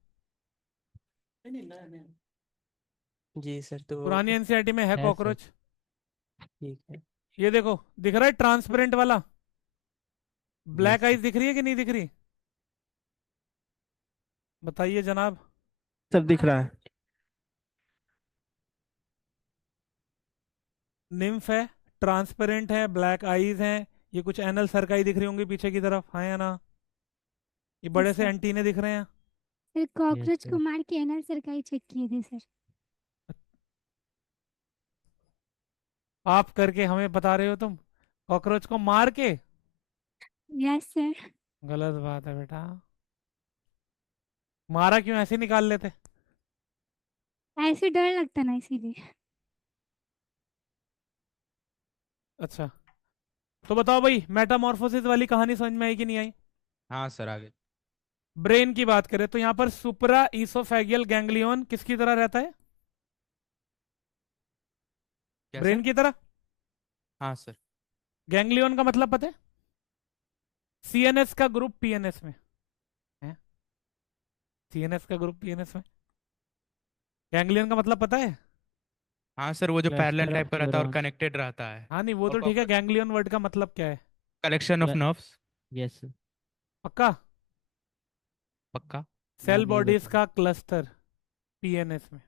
जी सर तो पुरानी एनसीईआरटी में है है सर। कॉकरोच। ठीक है। ये देखो दिख रहा है ट्रांसपेरेंट वाला, ब्लैक यस आइज दिख रही है कि नहीं दिख रही? बताइए जनाब। सब दिख रहा है। निम्फ है, ट्रांसपेरेंट है, ब्लैक आईज हैं, ये कुछ एनल सरकाई दिख रही होंगी पीछे की तरफ, हाँ या ना? ये बड़े से सर। एंटीने दिख रहे हैं। सर यस कॉकरोच को सर। मार के एनल सरकाई चेक किए थे सर। आप करके हमें बता रहे हो तुम? कॉकरोच को मार के? Yes sir. गलत बात है बेटा। मारा क्यों, ऐसे ही निकाल लेते। ऐसे डर लगता ना इसीलिए। अच्छा तो बताओ भाई, मेटामॉर्फोसिस वाली कहानी समझ में आई कि नहीं आई? हाँ सर आगे। ब्रेन की बात करें तो यहाँ पर सुपरा ईसोफेगियल गैंग्लियन किसकी तरह रहता है? क्या ब्रेन सर? की तरह। हाँ सर। गैंग्लियन का मतलब पता है? सीएनएस का ग्रुप पीएनएस में है। सीएनएस का ग्रुप पीएनएस में। गैंग्लियन का मतलब पता है? हाँ सर, वो जो पैरेलल क्लस्टर टाइप ऑफ का रहता है और न्यूरॉन्स। कनेक्टेड रहता है। हाँ नहीं वो और तो ठीक है, कॉकरोच गैंग्लियन वर्ड का मतलब क्या है? Collection of nerves. Yes sir. पक्का? पक्का। सेल नाम ये बॉडीज बता। का क्लस्टर पीएनएस में।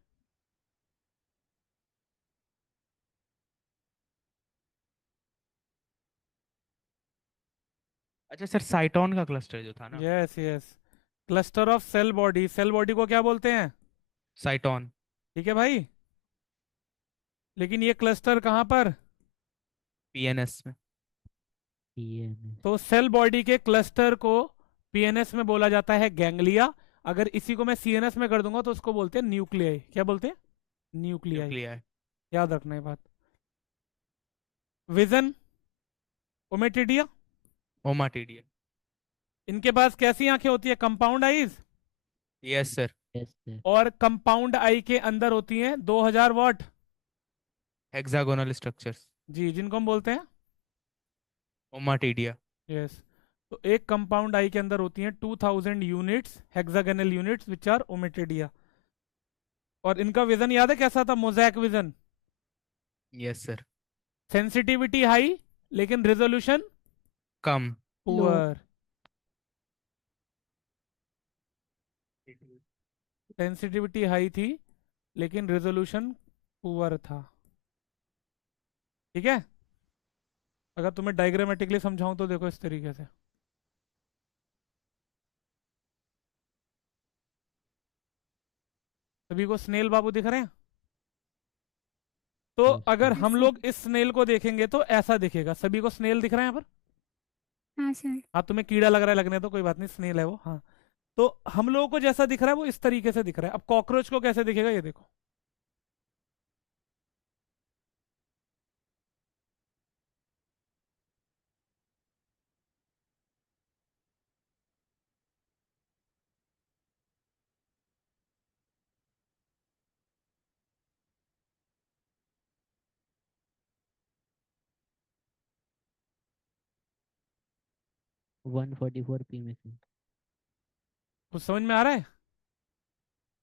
अच्छा सर, साइटोन का क्लस्टर जो था ना। Yes yes, cluster of cell body. Cell body को क्या बोलते हैं? साइटोन। ठीक है भाई, लेकिन ये क्लस्टर कहाँ पर? पीएनएस में। पीएनएस। तो सेल बॉडी के क्लस्टर को पीएनएस में बोला जाता है गैंग्लिया। अगर इसी को मैं सीएनएस में कर दूंगा तो उसको बोलते हैं न्यूक्लियाई। क्या बोलते हैं? न्यूक्लियाई। न्यूक्लियाई। याद रखना ये बात। Vision, ommatidia, ommatidia. इनके पास कैसी आंखें होती है? Compound eyes. Yes sir. Yes sir. और कंपाउंड आई के अंदर होती हैं 2000 वॉट। Hexagonal structures. जी, जिनको हम बोलते हैं ओमाटिडिया। यस। तो एक कंपाउंड आई के अंदर होती हैं 2000 units, hexagonal units which are ommatidia. और इनका विजन याद है कैसा था? Mosaic vision. Yes sir. Sensitivity high लेकिन रेजोल्यूशन कम। पुअर। सेंसिटिविटी हाई थी लेकिन रेजोल्यूशन पुअर था। ठीक है, अगर तुम्हें डायग्रामेटिकली समझाऊं तो देखो इस तरीके से। सभी को स्नेल बाबू दिख रहे हैं? तो यस अगर सर। हम लोग इस स्नेल को देखेंगे तो ऐसा दिखेगा। सभी को स्नेल दिख रहा है यहाँ पर? हाँ सर। हाँ तुम्हें कीड़ा लग रहा है लगने, तो कोई बात नहीं, स्नेल है वो। हाँ तो हम लोगों को जैसा दिख रहा है वो इस तरीके से दिख रहा है। अब कॉकरोच को कैसे दिखेगा ये देखो। वन 144 पी में सर। कुछ समझ में आ रहा है?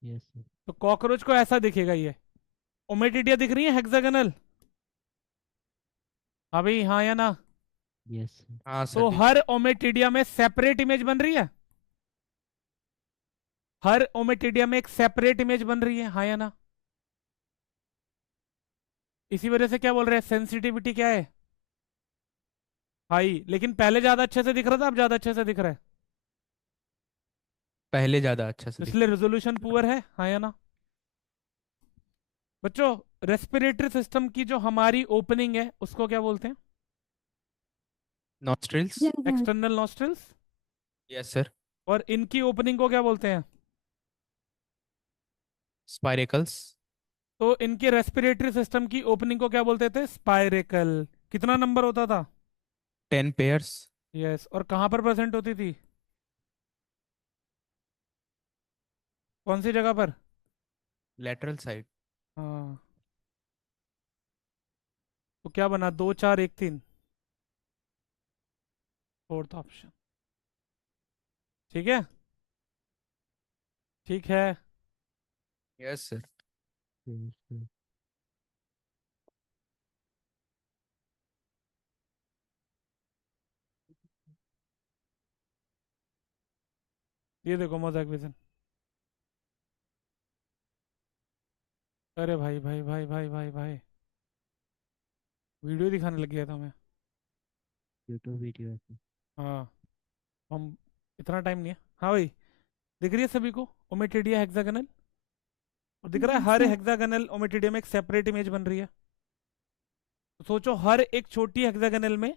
Yes sir. तो कॉकरोच को ऐसा दिखेगा ये। ओमेटिडिया दिख रही है हेक्सागोनल? हाँ भाई, हाँ या ना? Yes sir. हाँ तो सर। हर ओमेटिडिया में सेपरेट इमेज बन रही है। हर ओमेटिडिया में एक सेपरेट इमेज बन रही है, हाँ या ना? इसी वजह से क्या बोल रहे हैं, सेंसिटिविटी क्या है? हाई। लेकिन पहले ज्यादा अच्छे से दिख रहा था, अब ज्यादा अच्छे से दिख रहा है, पहले ज्यादा अच्छा से इसलिए रेजोल्यूशन पुअर है, हाँ या ना? बच्चों, रेस्पिरेटरी सिस्टम की जो हमारी ओपनिंग है उसको क्या बोलते हैं? Nostrils. General. External nostrils. Yes sir. और इनकी ओपनिंग को क्या बोलते हैं? स्पाइरेकल्स। तो इनके रेस्पिरेटरी सिस्टम की ओपनिंग को क्या बोलते थे? स्पाइरेकल। कितना नंबर होता था? 10 पेयर्स। यस। और कहाँ पर प्रेजेंट होती थी? कौन सी जगह पर? Lateral side. हाँ। तो क्या बना? 2 4 1 3। Fourth option. ठीक है। ठीक है। Yes sir. ये देखो मोज़ेक विजन। अरे भाई भाई भाई भाई भाई भाई, वीडियो दिखाने लग गया था मैं। यूट्यूब वीडियो है। हाँ। हम, इतना टाइम नहीं है। हाँ भाई, दिख रही है सभी को ओमेटिडिया हेक्सागोनल? और दिख रहा है यस हर सर। हेक्सागोनल ओमेटिडिया में एक सेपरेट इमेज बन रही है। तो सोचो हर एक छोटी हेक्सागोनल में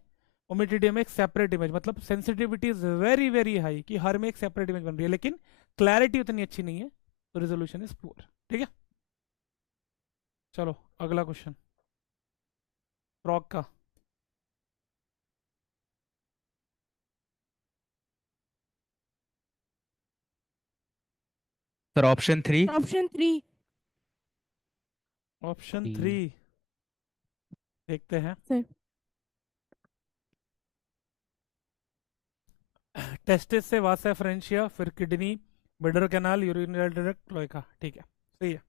ओमेटिडिया में एक सेपरेट इमेज, मतलब sensitivity is very very high कि हर में एक सेपरेट इमेज बन रही है, लेकिन क्लैरिटी उतनी अच्छी नहीं है, तो रेजोल्यूशन इज पुअर। ठीक है। चलो अगला क्वेश्चन, फ्रॉग का। Sir option 3। ऑप्शन 3। ऑप्शन 3 3। देखते हैं। सर। टेस्टिस से वासा फ्रेंशिया, फिर kidney, bladder canal, urinary tract, cloaca. ठीक है, सही है।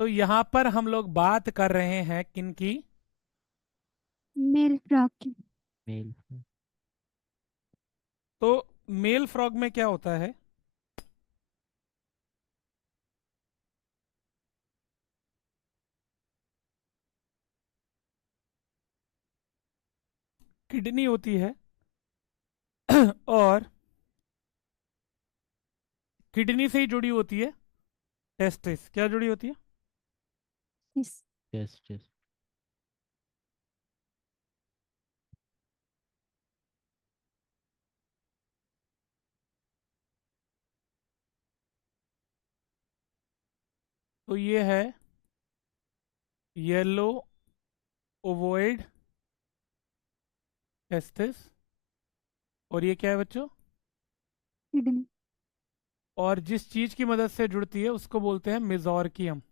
तो यहाँ पर हम लोग बात कर रहे हैं किनकी? मेल फ्रॉक की। मेल। तो मेल फ्रॉग में क्या होता है? किडनी होती है और किडनी से ही जुड़ी होती है टेस्टिस। क्या जुड़ी होती है? यस। Yes yes. तो ये है येलो ओवोइड टेस्टिस। और ये क्या है बच्चों? किडनी। और जिस चीज की मदद से जुड़ती है उसको बोलते हैं मिजोरकियम।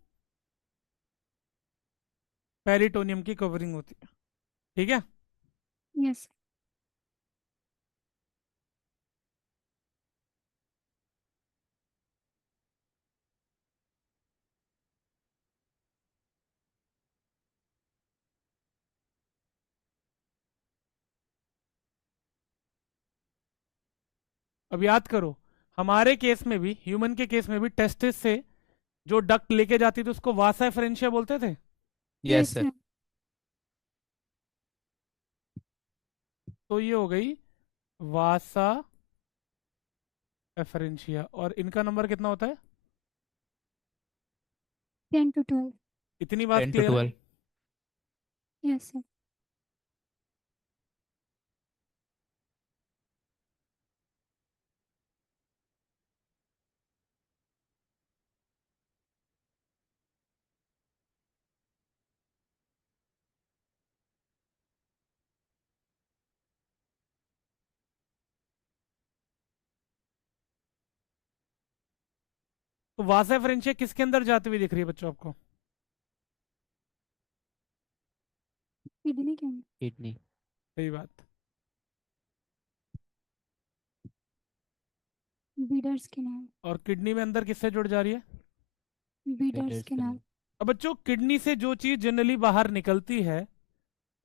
पेरिटोनियम की कवरिंग होती है। ठीक है। यस। अब याद करो, हमारे केस में भी, ह्यूमन के केस में भी, टेस्टिस से जो डक्ट लेके जाती थी उसको वासा फ्रेंशिया बोलते थे। Yes yes sir. सर। तो ये हो गई वासा एफरेंशिया। और इनका नंबर कितना होता है? 10 to 12। इतनी बात 10 to क्लियर है? 12। Yes sir. तो वासा फ्रेंशिया किसके अंदर जाती हुई दिख रही है बच्चों आपको? किडनी के अंदर। किडनी। सही बात। बीडर्स के नाम। और किडनी में अंदर किससे जुड़ जा रही है? बीडर्स हेडर्स के के नाम। नाम। अब बच्चों, किडनी से जो चीज जनरली बाहर निकलती है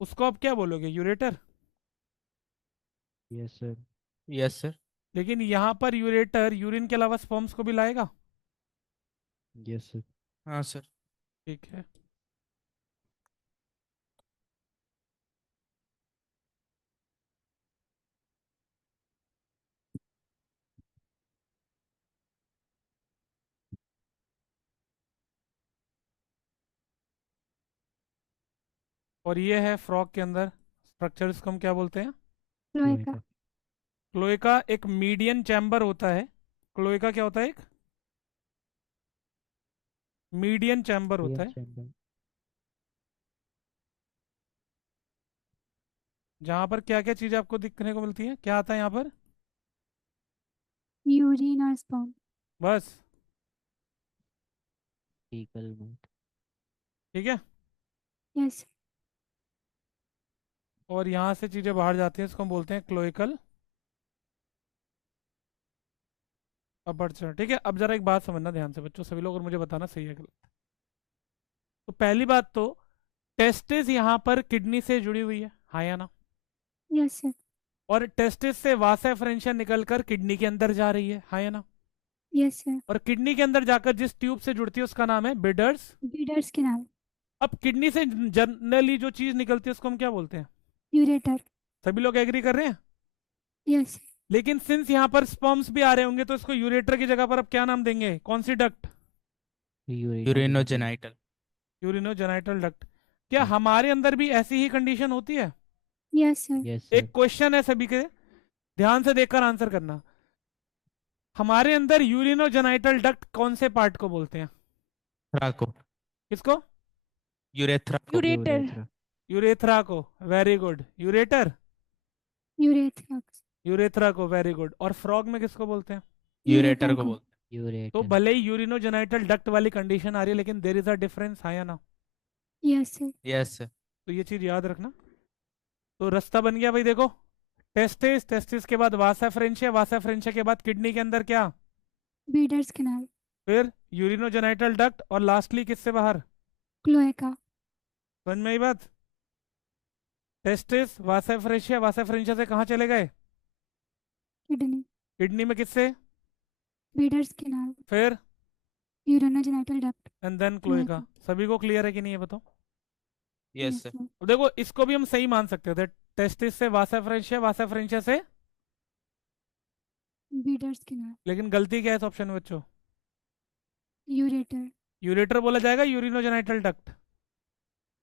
उसको आप क्या बोलोगे? Ureter. Yes sir. Yes sir. लेकिन यहाँ पर यूरेटर यूरिन के अलावा स्पर्म्स को भी लाएगा। Yes sir. हाँ सर। ठीक है। और ये है फ्रॉग के अंदर स्ट्रक्चर, इसको हम क्या बोलते हैं? लोहे का। क्लोएका एक मीडियन चैम्बर होता है। क्लोएका क्या होता है? एक मीडियन चैम्बर होता है जहां पर क्या क्या चीजें आपको दिखने को मिलती है। क्या आता है यहाँ पर? यूरिन और स्पर्म। बस, फीकल मैटर। ठीक है। यस। और यहाँ से चीजें बाहर जाती हैं, इसको हम बोलते हैं क्लोइकल अपर्चर। ठीक है, अब जरा एक बात समझना ध्यान से बच्चों, सभी लोग, और मुझे बताना सही है गलत। तो पहली बात तो टेस्टिस यहाँ पर किडनी से जुड़ी हुई है, हाँ या ना? Yes sir. और टेस्टिस से वासा फ्रेंशिया निकलकर किडनी के अंदर जा रही है, हाँ या ना? Yes sir. और किडनी के अंदर जाकर जिस ट्यूब से जुड़ती है उसका नाम है बिडर्स। बीडर्स के नाम। अब किडनी से जनरली जो चीज निकलती है उसको हम क्या बोलते हैं? यूरेटर। सभी लोग एग्री कर रहे हैं? यस। लेकिन सिंस यहाँ पर स्पर्म्स भी आ रहे होंगे तो इसको यूरेटर की जगह पर अब क्या नाम देंगे? कौन सी डक्ट? यूरेनोजेनाइटल। Urinogenital duct. क्या हमारे अंदर भी ऐसी ही कंडीशन होती है? Yes sir. एक क्वेश्चन है सभी के, ध्यान से देखकर आंसर करना। हमारे अंदर यूरिनोजेनाइटल डक्ट कौन से पार्ट को बोलते हैं? को। किसको? यूरेथ्रा को। यूरेटर। यूरेथ्रा को, very good. Ureter, urethra. Urethra को, वेरी गुड। और फ्रॉग में किसको बोलते हैं? यूरेटर को बोलते हैं। तो यूरेटर। भले ही यूरिनोजेनाइटल डक्ट वाली कंडीशन आ रही है लेकिन देयर इज अ डिफरेंस, हाँ या ना? Yes sir. Yes sir. तो ये चीज याद रखना। तो रास्ता बन गया भाई, देखो, टेस्टिस, टेस्टिस के बाद वासा फ्रेंशिया, वासा फ्रेंशिया के बाद किडनी के अंदर क्या? बीडर्स के नाम। फिर यूरिनोजेनाइटल डक्ट, और लास्टली किससे बाहर? क्लोएका। समझ में आई बात? टेस्टिस, वासा फ्रेंशिया, वासा फ्रेंशिया से कहाँ चले गए? किडनी। किडनी में किससे? बीडर्स के नाम। फिर urinogenital duct. And then cloaca. सभी को क्लियर है कि नहीं, ये बताओ। Yes sir. अब देखो, इसको भी हम सही मान सकते थे, टेस्टिस से वासा फ्रेंशिया, वासा फ्रेंशिया से, बीडर्स के नाम। लेकिन गलती क्या है इस ऑप्शन में बच्चों? यूरेटर। यूरेटर बोला जाएगा, urinogenital duct.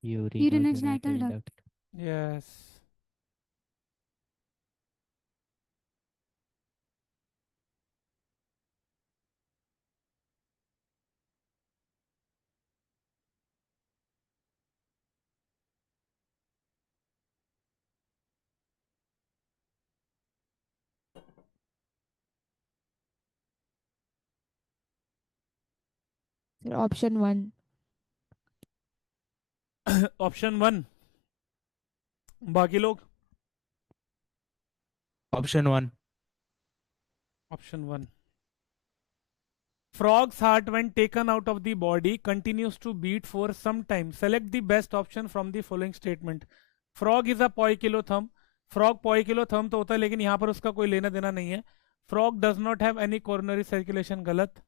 Urinogenital duct. Yes. Sir option 1। Option 1, बाकी लोग? Option 1। Option 1, frog's heart when taken out of the body continues to beat for some time. Select the best option from the following statement. frog is a poikilotherm. frog poikilotherm तो होता है लेकिन यहाँ पर उसका कोई लेना देना नहीं है। frog does not have any coronary circulation, गलत।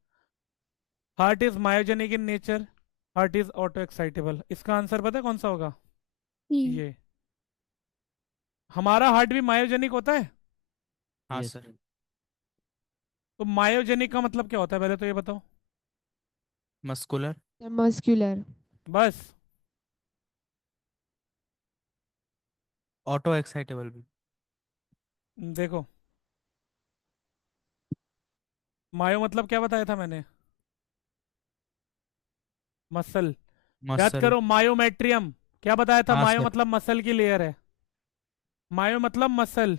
heart is myogenic in nature. heart is auto excitable। इसका आंसर पता है कौन सा होगा? ये। हमारा हार्ट भी मायोजेनिक होता है? हाँ सर। तो मायोजेनिक का मतलब क्या होता है, पहले तो ये बताओ। मस्कुलर। मस्क्यूलर। बस? ऑटो एक्साइटेबल भी। देखो, मायो मतलब क्या बताया था मैंने? मसल। याद मसल। करो, मायोमेट्रियम क्या बताया था? हाँ मायो सर। मतलब मसल की लेयर है। मायो मतलब मसल,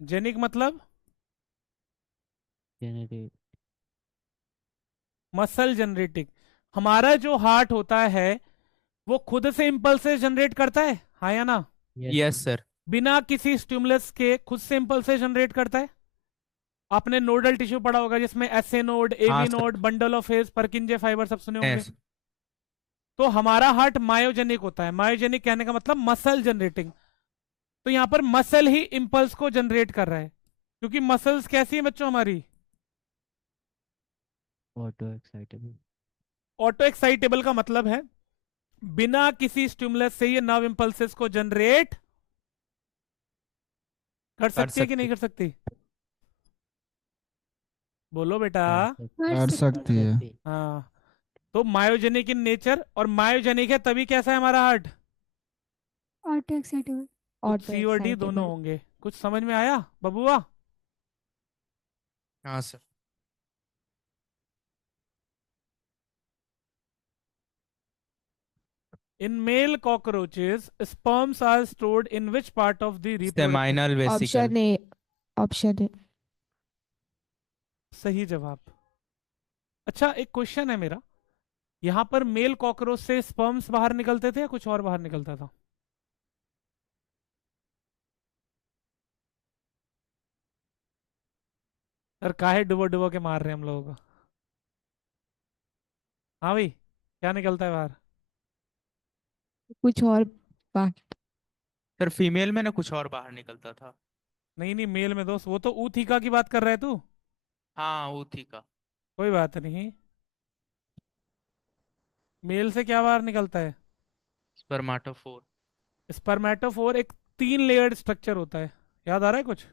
जेनिक मतलब जेनेटिक। Muscle generating. हमारा जो हार्ट होता है वो खुद से इम्पल्सेस जनरेट करता है, हाँ या ना? Yes sir. बिना किसी स्टिमुलस के खुद से इम्पल्सेस जनरेट करता है। आपने नोडल टिश्यू पढ़ा होगा जिसमें एसए नोड, हाँ AV sir. Node, bundle of His, Purkinje fibre सब सुने होंगे। यस। तो हमारा हार्ट मायोजेनिक होता है। मायोजेनिक कहने का मतलब मसल जनरेटिंग। तो यहाँ पर मसल ही इंपल्स को जनरेट कर रहा है, क्योंकि मसल्स कैसी है बच्चों हमारी? Auto excitable. ऑटो एक्साइटेबल का मतलब है बिना किसी स्टिमुलस से ये नर्व इंपल्सेस को जनरेट कर सकती है कि नहीं कर सकती? बोलो बेटा। कर सकती है। हाँ, तो मायोजेनिक इन नेचर, और मायोजेनिक है तभी कैसा है हमारा हार्ट? Auto excitable. ऑटो सी और डी दोनों एक्साइटेबल। होंगे। कुछ समझ में आया बबुआ? हाँ sir. In male cockroaches, sperms are stored in which part of the reproductive? Seminal vesicle. Option A. Option A. सही जवाब। अच्छा, एक क्वेश्चन है मेरा, यहाँ पर मेल कॉकरोच से स्पर्म्स बाहर निकलते थे या कुछ और बाहर निकलता था? सर काहे डुबो डुबो के मार रहे हैं हम लोगों को? हाँ भाई, क्या निकलता है बाहर? कुछ और बाकी। सर फीमेल में ना कुछ और बाहर निकलता था। नहीं नहीं, मेल में दोस्त, वो तो ऊथिका की बात कर रहे है तू। हाँ वो थी का। कोई बात नहीं, मेल से क्या बाहर निकलता है? स्पर्माटोफोर। स्पर्मेटोफोर एक 3 लेयर्ड स्ट्रक्चर होता है, याद आ रहा है कुछ?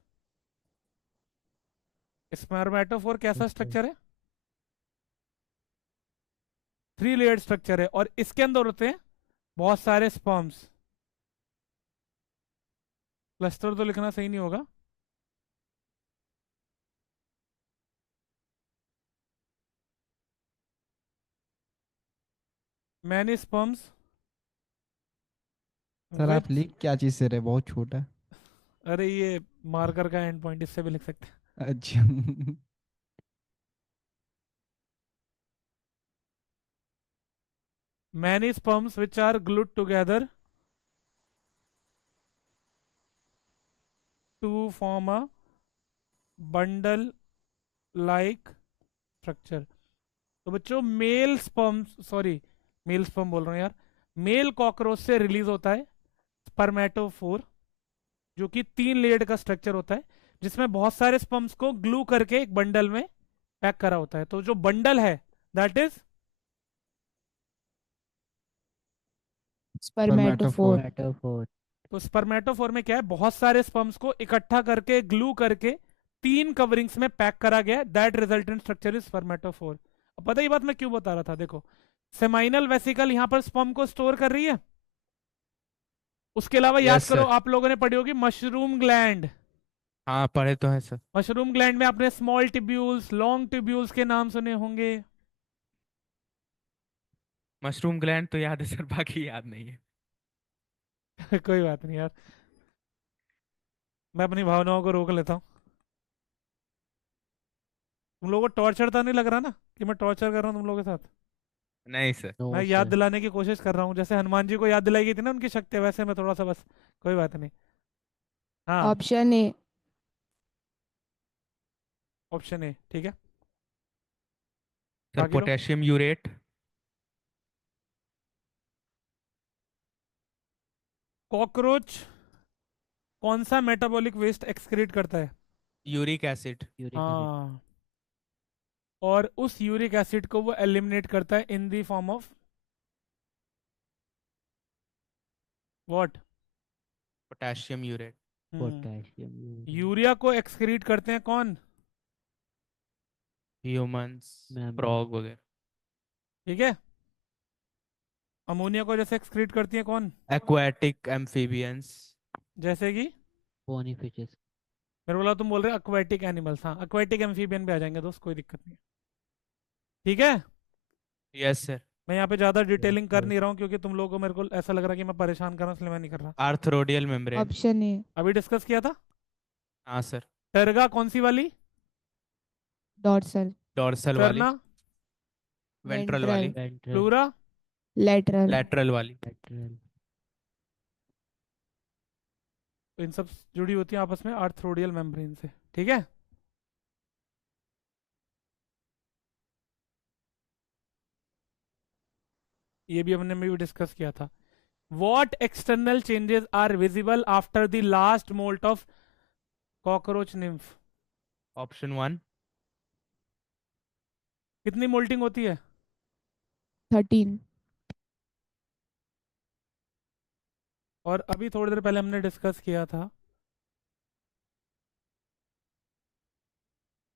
स्पर्मेटोफोर कैसा स्ट्रक्चर है? 3 लेयर्ड स्ट्रक्चर है, और इसके अंदर होते हैं बहुत सारे स्पर्म्स। क्लस्टर तो लिखना सही नहीं होगा। मैनी स्पर्म्स सर आप विच, लिख क्या चीज़ से रहे, बहुत छोटा है। अरे ये मार्कर का एंड पॉइंट, इससे भी लिख सकते हैं। अच्छा। Many sperms which are glued together to form a bundle like structure। तो बच्चों mail sperm, sorry mail sperm बोल रहा हूँ यार, मेल कॉकरोच से रिलीज होता है स्पर्मेटोफोर, जो कि 3 लेयर्ड का स्ट्रक्चर होता है, जिसमें बहुत सारे स्पर्म्स को ग्लू करके एक बंडल में पैक करा होता है। तो जो बंडल है दैट इज स्पर्मेटोफोर। मेटाफोर। तो स्पर्मेटोफोर में क्या है, बहुत सारे स्पर्म्स को इकट्ठा करके ग्लू करके 3 कवरिंग्स में पैक करा गया, दैट रिजल्टेंट स्ट्रक्चर इज स्पर्मेटोफोर। अब पता ही बात मैं क्यों बता रहा था, देखो सेमाइनल वेसिकल यहाँ पर स्पर्म को स्टोर कर रही है। उसके अलावा याद यस करो, सर। आप लोगों ने पढ़ी होगी मशरूम ग्लैंड। हाँ पढ़े तो हैं सर। मशरूम ग्लैंड में आपने स्मॉल ट्यूब्यूल्स, लॉन्ग ट्यूब्यूल्स के नाम सुने होंगे। मशरूम ग्लैंड तो याद है सर, बाकी याद नहीं है। कोई बात नहीं यार, मैं अपनी भावनाओं को रोक लेता हूँ। तुम लोगों को टॉर्चर तो नहीं लग रहा ना कि मैं टॉर्चर कर रहा हूँ तुम लोगों के साथ? नहीं सर। मैं याद दिलाने की कोशिश कर रहा हूँ, जैसे हनुमान जी को याद दिलाई गई थी ना उनकी शक्ति, वैसे मैं थोड़ा सा बस। कोई बात नहीं। हाँ, ऑप्शन ए। ऑप्शन ए ठीक है। सर बाकी लोग? Potassium urate. कॉकरोच कौन सा मेटाबॉलिक वेस्ट एक्सक्रीट करता है? Uric acid. हाँ, और उस यूरिक एसिड को वो एलिमिनेट करता है in the form of what? Potassium urate. Potassium. Urea को एक्सक्रीट करते हैं कौन? Humans, ma'am. फ्रॉग वगैरह। ठीक है। अमोनिया को जैसे एक्सक्रीट करती है कौन? Aquatic amphibians. जैसे कि बोनी फिशेस। मेरे बोला तुम बोल रहे अक्वेटिक एनिमल्स, हाँ अक्वेटिक एम्फीबियन पे आ जाएंगे दोस्त, कोई दिक्कत नहीं है। ठीक है, यस सर। मैं यहाँ पे ज्यादा डिटेलिंग कर नहीं रहा हूँ क्योंकि तुम लोगों को मेरे को ऐसा लग रहा है कि मैं परेशान कर रहा हूँ, इसलिए मैं नहीं कर रहा। आर्थरोडियल मेम्ब्रेन। Option A. अभी डिस्कस किया था। हाँ सर। टर्गा कौन सी वाली? डॉर्सल। डॉर्सल वाली। करना? वेंट्रल वाली। वेंट्रल। प्लूरा? लेटरल। लैटरल वाली। लेटरल। तो इन सब जुड़ी होती है आपस में आर्थरोडियल मेम्ब्रेन से। ठीक है, ये भी हमने भी डिस्कस किया था। What external changes are visible after the last molt of cockroach nymph? Option 1। कितनी मोल्टिंग होती है? 13। और अभी थोड़ी देर पहले हमने डिस्कस किया था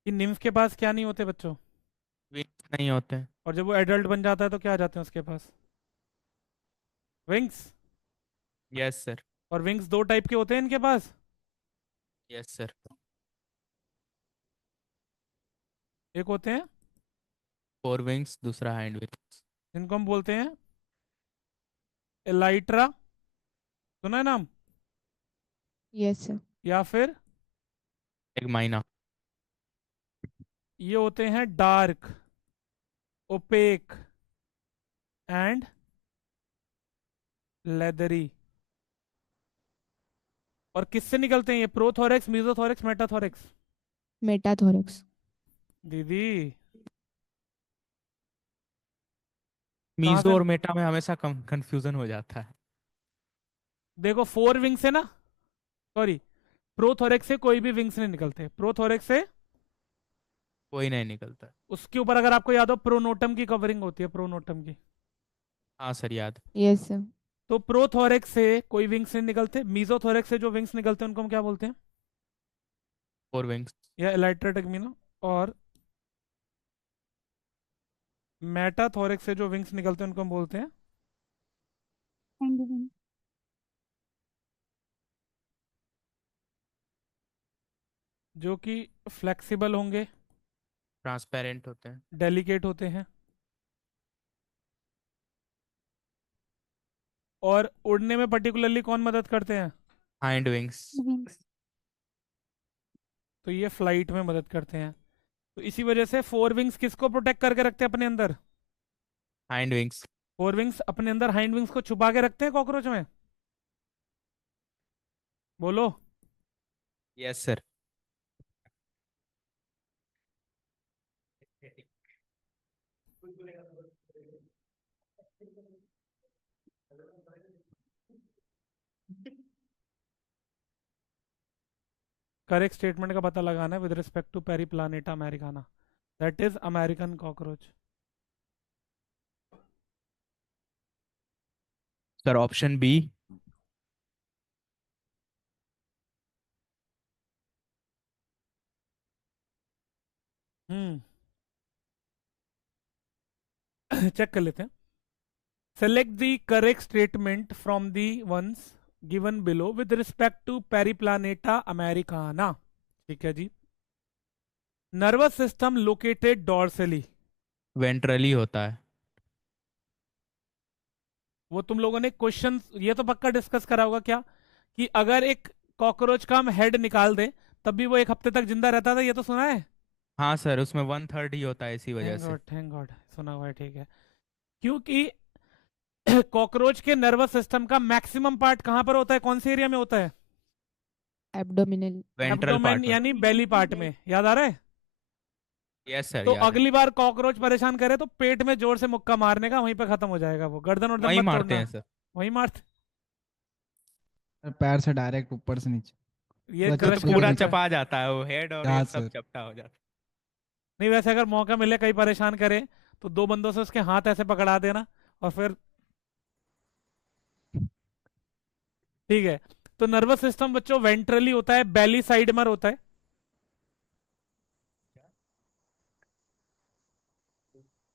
कि निम्फ के पास क्या नहीं होते बच्चों? विंग्स नहीं होते हैं। और जब वो एडल्ट बन जाता है तो क्या आ जाते हैं उसके पास? विंग्स। Yes sir. और विंग्स दो टाइप के होते हैं इनके पास। Yes sir. एक होते हैं फोर विंग्स, दूसरा हैंड विंग्स। जिनको हम बोलते हैं एलाइट्रा, सुना है नाम? Yes sir. या फिर एक माइना। ये होते हैं डार्क, ओपेक एंड लेदरी। और किससे निकलते हैं ये? Prothorax, mesothorax, metathorax? मेटाथोरेक्स। दीदी कहाँ मीजो से? और मेटा में हमेशा कंफ्यूजन हो जाता है। देखो फोर विंग से ना, सॉरी, प्रोथोरेक्स से कोई भी विंग्स नहीं निकलते। प्रोथोरेक्स से कोई नहीं निकलता। उसके ऊपर अगर आपको याद हो प्रोनोटम की कवरिंग होती है, प्रोनोटम की। हाँ सर याद। Yes sir. तो प्रोथोरेक्स से कोई विंग्स नहीं निकलते। मीजोथोरेक्स से जो विंग्स निकलते हैं उनको हम क्या बोलते हैं? Four wings. या एलाइट्रा टेक्मिना। और मेटाथोरेक्स से जो विंग्स निकलते हैं उनको हम बोलते हैं हैंडविंग। जो कि फ्लेक्सिबल होंगे, ट्रांसपेरेंट होते हैं। डेलिकेट होते हैं और उड़ने में पर्टिकुलरली कौन मदद करते हैं? Hand wings. विंग्स। तो ये फ्लाइट में मदद करते हैं। तो इसी वजह से फोर विंग्स किसको प्रोटेक्ट करके रखते हैं अपने अंदर? Hand wings. फोर विंग्स अपने अंदर हाइंड विंग्स को छुपा के रखते हैं कॉकरोच में। बोलो। Yes sir. करेक्ट स्टेटमेंट का पता लगाना है with respect to Periplaneta americana, that is American cockroach. Sir option B. Hmm check कर लेते हैं। Select the correct statement from the ones given below with respect to Periplaneta americana. ठीक है जी। Nervous system located dorsally. Ventrally होता है। वो तुम लोगों ने क्वेश्चन ये तो पक्का डिस्कस करा होगा क्या, कि अगर एक कॉकरोच का हम हेड निकाल दें तब भी वो एक हफ्ते तक जिंदा रहता था? ये तो सुना है। हाँ सर, उसमें वन थर्ड ही होता है इसी वजह थैंक से। गॉड, थैंक गॉड, सुना हुआ है। ठीक है, क्योंकि कॉकरोच के नर्वस सिस्टम का मैक्सिमम पार्ट कहां पर होता है? कौन से एरिया में होता है? एब्डोमिनल। वेंट्रल एब्डोमेन पार्ट में। यानी बेली पार्ट में। याद आ रहा है? यस सर तो याद है। अगली बार कॉकरोच परेशान करे तो पेट में जोर से मुक्का मारने का, वहीं पे खत्म हो जाएगा वो। गर्दन वर्दन वही मत मारते तोड़ना। हैं सर। वहीं मारते। पैर से डायरेक्ट ऊपर से नीचे ये पूरा क्रश चप्पू कर पूरा करने देता है। चपा जाता है वो, हेड और ये हाँ सब सर। चपटा हो जाता नहीं, वैसे अगर मौका मिले कहीं परेशान करे तो दो बंदों से उसके हाथ ऐसे पकड़ा देना और फिर। ठीक है, तो नर्वस सिस्टम बच्चों वेंट्रली होता है, बेली साइड में होता है।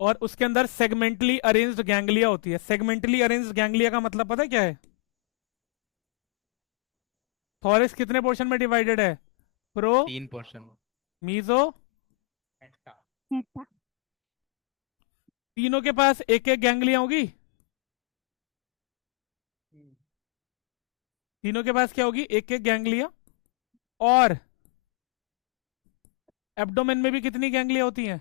और उसके अंदर सेगमेंटली अरेंज्ड गैंग्लिया होती है। सेगमेंटली अरेंज्ड गैंग्लिया का मतलब पता है क्या है? थॉरैक्स कितने पोर्शन में डिवाइडेड है? प्रो, है। 3%। Meso, meta. तीनों के पास एक एक गैंग्लिया होगी। तीनों के पास क्या होगी? एक एक गैंग्लिया। और एब्डोमेन में भी कितनी गैंग्लिया होती हैं?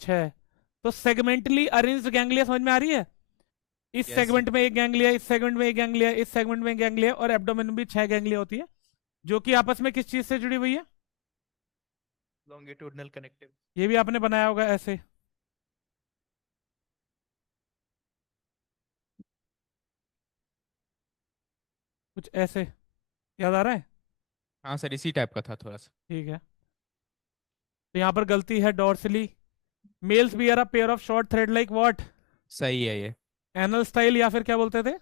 6। तो सेगमेंटली अरेंज्ड गैंग्लिया समझ में आ रही है? इस यस सर। सेगमेंट में एक गैंग्लिया, इस सेगमेंट में एक गैंग्लिया, इस सेगमेंट में एक गैंग्लिया, और एब्डोमेन में भी 6 गैंग्लिया होती है, जो कि आपस में किस चीज से जुड़ी हुई है? Longitudinal connective. ये भी आपने बनाया होगा ऐसे। कुछ ऐसे। याद आ रहा है? हाँ सर, इसी टाइप का था थोड़ा सा। ठीक है, तो यहाँ पर गलती है dorsally. Males bear a pair of short thread like what? सही है ये। एनल स्टाइल, या फिर क्या बोलते थे?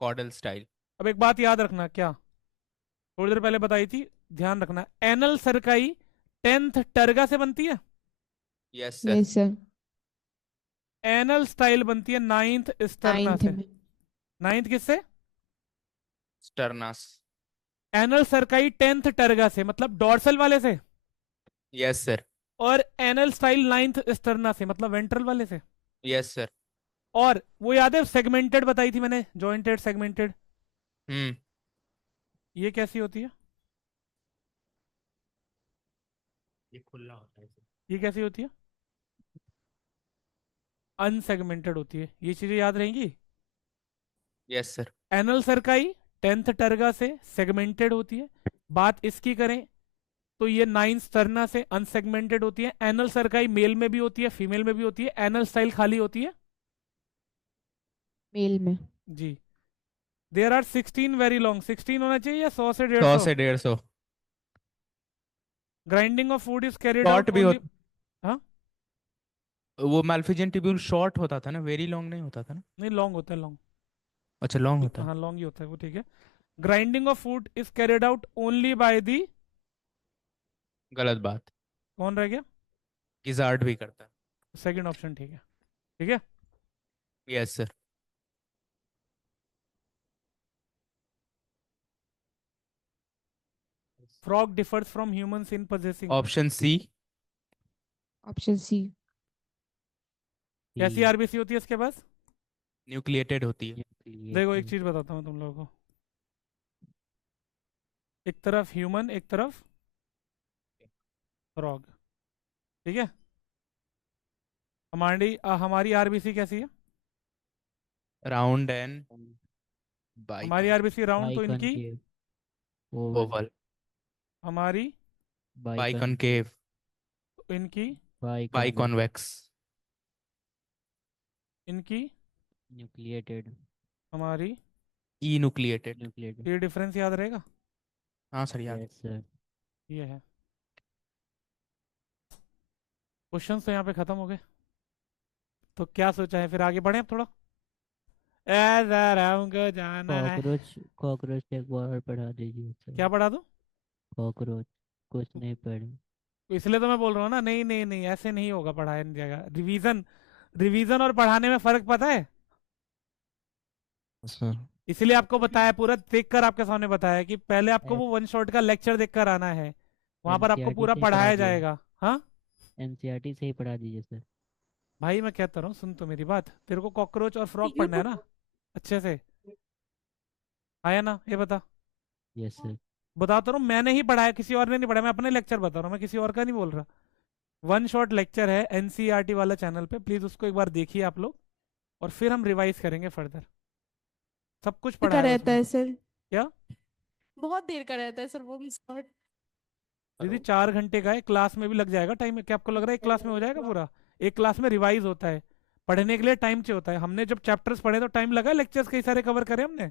Caudal style. अब एक बात याद रखना, क्या थोड़ी देर पहले बताई थी, ध्यान रखना। एनल सरकाई 10th टर्गा से बनती है, yes sir. Yes sir. Anal style बनती है 9th स्टर्ना 9th से। में। 9th किससे? स्टर्नास। एनल सरकाई 10th टर्गा से, मतलब डॉर्सल वाले से। Yes sir. और एनल स्टाइल 9th स्टर्ना से, मतलब वेंट्रल वाले से। Yes sir. और वो याद है सेगमेंटेड बताई थी मैंने, जॉइंटेड सेगमेंटेड, ये कैसी होती है? ये खुला होता है सर। ये कैसी होती है? अनसेगमेंटेड होती है। ये चीजें याद रहेंगी। Yes sir. एनल सरकाई 10th टर्गा से सेगमेंटेड होती है। बात इसकी करें तो ये 9th स्टर्ना से अनसेगमेंटेड होती है। एनल सरकाई मेल में भी होती है, फीमेल में भी होती है। एनल स्टाइल खाली होती है मेल में। जी। There are 16 very long. 16 होना चाहिए या 100 से 100 150? से 150। Grinding of food is carried short out भी ओनली। हो, वो माल्फिजियन ट्यूब्यूल शॉर्ट होता था ना, वेरी लॉन्ग नहीं होता था ना। नहीं, लॉन्ग होता है, लॉन्ग। अच्छा लॉन्ग होता है। हाँ, लॉन्ग ही होता है वो, ठीक है। Grinding of food is carried out only by the, गलत बात। कौन रह गया? गिजार्ड भी करता है। सेकंड ऑप्शन ठीक है, ठीक है। Yes sir. Frog differs from humans in possessing. Option C. Option C. कैसी आरबीसी होती है इसके पास? न्यूक्लिएटेड होती है। देखो एक चीज बताता हूँ तुम लोगों को। एक तरफ ह्यूमन, एक तरफ फ्रॉग, ठीक है। हमारी आरबीसी कैसी है? राउंड एंड हमारी आरबीसी राउंड, तो इनकी ओवल। हमारी, बाइकॉनकेव। तो इनकी, बाइकॉन्वेक्स। इनकी, न्यूक्लिएटेड। हमारी। ई न्यूक्लिएटेड। न्यूक्लिएटेड। ये डिफरेंस याद रहेगा? हाँ सर याद। Yes sir. ये है। क्वेश्चंस तो यहाँ पे खत्म हो गए। तो क्या सोचा है फिर, आगे बढ़े अब थोड़ा? ऐसा हमको जाना है। कॉकरोच कॉकरोच एक बार और पढ़ा दीजिए सर। क्या पढ़ा दूं? कॉकरोच कुछ नहीं पढ़े। तो इसलिए तो मैं बोल रहा हूँ ना, नहीं नहीं नहीं, ऐसे नहीं होगा पढ़ाया नहीं जाएगा। रिवीजन, रिवीजन और पढ़ाने में फर्क पता है? सर इसलिए आपको बताया, पूरा देखकर आपके सामने बताया कि पहले आपको वो वन शॉट का लेक्चर देखकर आना है, वहां पर आपको एनसीईआरटी पूरा से ही पढ़ा पढ़ाया दिया। जाएगा। हाँ एनसीईआरटी से ही पढ़ा दीजिए सर। भाई, मैं कहता रहा हूँ, सुन तो मेरी बात। तेरे को कॉकरोच और फ्रॉग पढ़ना है ना अच्छे से, आया ना? ये बता। Yes sir. बता तो रहा हूँ, मैंने ही पढ़ाया, किसी और ने नहीं पढ़ाया। मैं अपने लेक्चर बता रहा हूँ, मैं किसी और का नहीं बोल रहा। वन शॉट लेक्चर है एनसीईआरटी वाला चैनल पे, प्लीज उसको एक बार देखिए आप लोग, और फिर हम रिवाइज करेंगे फर्दर। सब कुछ का पढ़ाया है रहता उसमें। है सर? क्या? बहुत देर का रहता है सर वो शॉर्ट। दीदी 4 घंटे का है, क्लास में भी लग जाएगा टाइम। क्या आपको लग रहा है एक क्लास में हो जाएगा पूरा? एक क्लास में रिवाइज होता है, पढ़ने के लिए टाइम चाहिए होता है। हमने जब चैप्टर्स पढ़े तो टाइम लगा, लेक्चर्स कई सारे कवर करे हमने।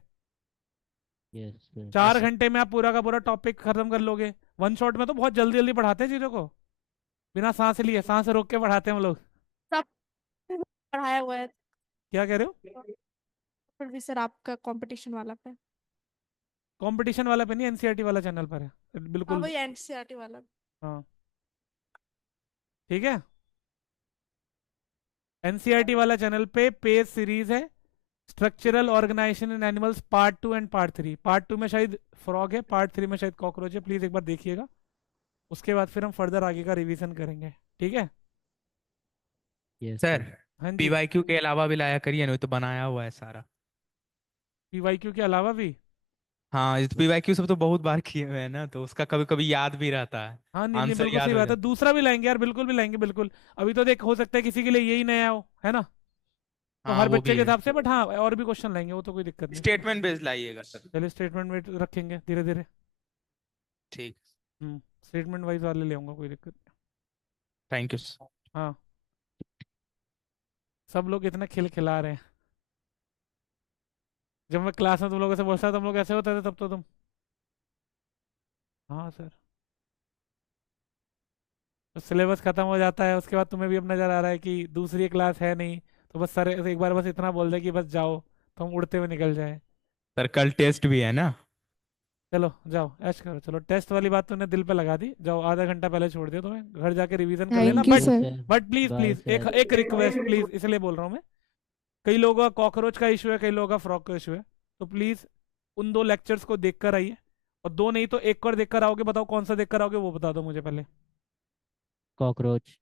Yes sir. 4 घंटे में आप पूरा का पूरा टॉपिक खत्म कर लोगे। वन शॉट में तो बहुत जल्दी जल्दी पढ़ाते हैं चीजों को, बिना सांस लिए, सांस रोक के पढ़ाते हैं हम लोग। सब पढ़ाया हुआ है। क्या कह रहे हो? फिर भी सर आपका कंपटीशन वाला पे। कंपटीशन वाला पे नहीं, एनसीईआरटी वाला चैनल पर है हाँ बिल्कुल। वही एनसीईआरटी वाला। हाँ ठीक है। एनसीईआरटी वाला चैनल पे पेज सीरीज है, structural organisation in animals part 2 and part 3। Part 2 में शायद फ्रॉग है, पार्ट 3 में शायद कॉकरोच है। प्लीज एक बार देखिएगा, उसके बाद फिर हम फर्दर आगे का रिवीजन करेंगे, ठीक है? यस सर हाँ जी। पीवाईक्यू के अलावा भी लाया करिए, नहीं तो बनाया हुआ है सारा। पीवाईक्यू के अलावा भी? हाँ इस पीवाईक्यू सब तो बहुत बार किए हुए हैं ना, तो उसका कभी कभी याद भी रहता है। हाँ नहीं नहीं, आंसर बिल्कुल याद सही हो बात है। जाता दूसरा भी लाएंगे यार, बिल्कुल भी लाएंगे, बिल्कुल। अभी तो देख, हो सकता है किसी के लिए यही नया हो, है ना? तो हाँ हर वो बच्चे भी के है। हिसाब से, बट हाँ और भी क्वेश्चन लाएंगे, वो तो कोई दिक्कत नहीं। स्टेटमेंट बेस्ड लाइएगा सर। चलिए स्टेटमेंट में रखेंगे धीरे धीरे। ठीक। स्टेटमेंट वाइज वाले ले आऊंगा, कोई दिक्कत नहीं। Thank you sir. हाँ, सब लोग इतना खिला रहे हैं। जब मैं क्लास में तुम लोगों से बोलता था, तुम लोग ऐसे होते थे तब तो तुम। हाँ सर, तो सिलेबस खत्म हो जाता है, उसके बाद तुम्हें भी अब नजर आ रहा है कि दूसरी क्लास है नहीं, तो बस सर एक बार बस इतना बोल दे कि बस जाओ, तो हम उड़ते हुए निकल जाए। सर कल टेस्ट भी है ना। चलो जाओ ऐश करो, चलो टेस्ट वाली बात तूने दिल पे लगा दी, जाओ आधा घंटा पहले छोड़ दिया तुम्हें, घर जाके रिवीजन कर लेना। Thank you but sir. But please bye please एक सर। एक रिक्वेस्ट प्लीज, इसलिए बोल रहा हूँ मैं, कई लोगों का कॉकरोच का इशू है, कई लोगों का फ्रॉक का इशू है, तो प्लीज उन 2 लेक्चर्स को देख कर आइए, और 2 नहीं तो एक और देख कर आओगे, बताओ कौन सा देख कर आओगे वो बता दो मुझे पहले। कॉकरोच।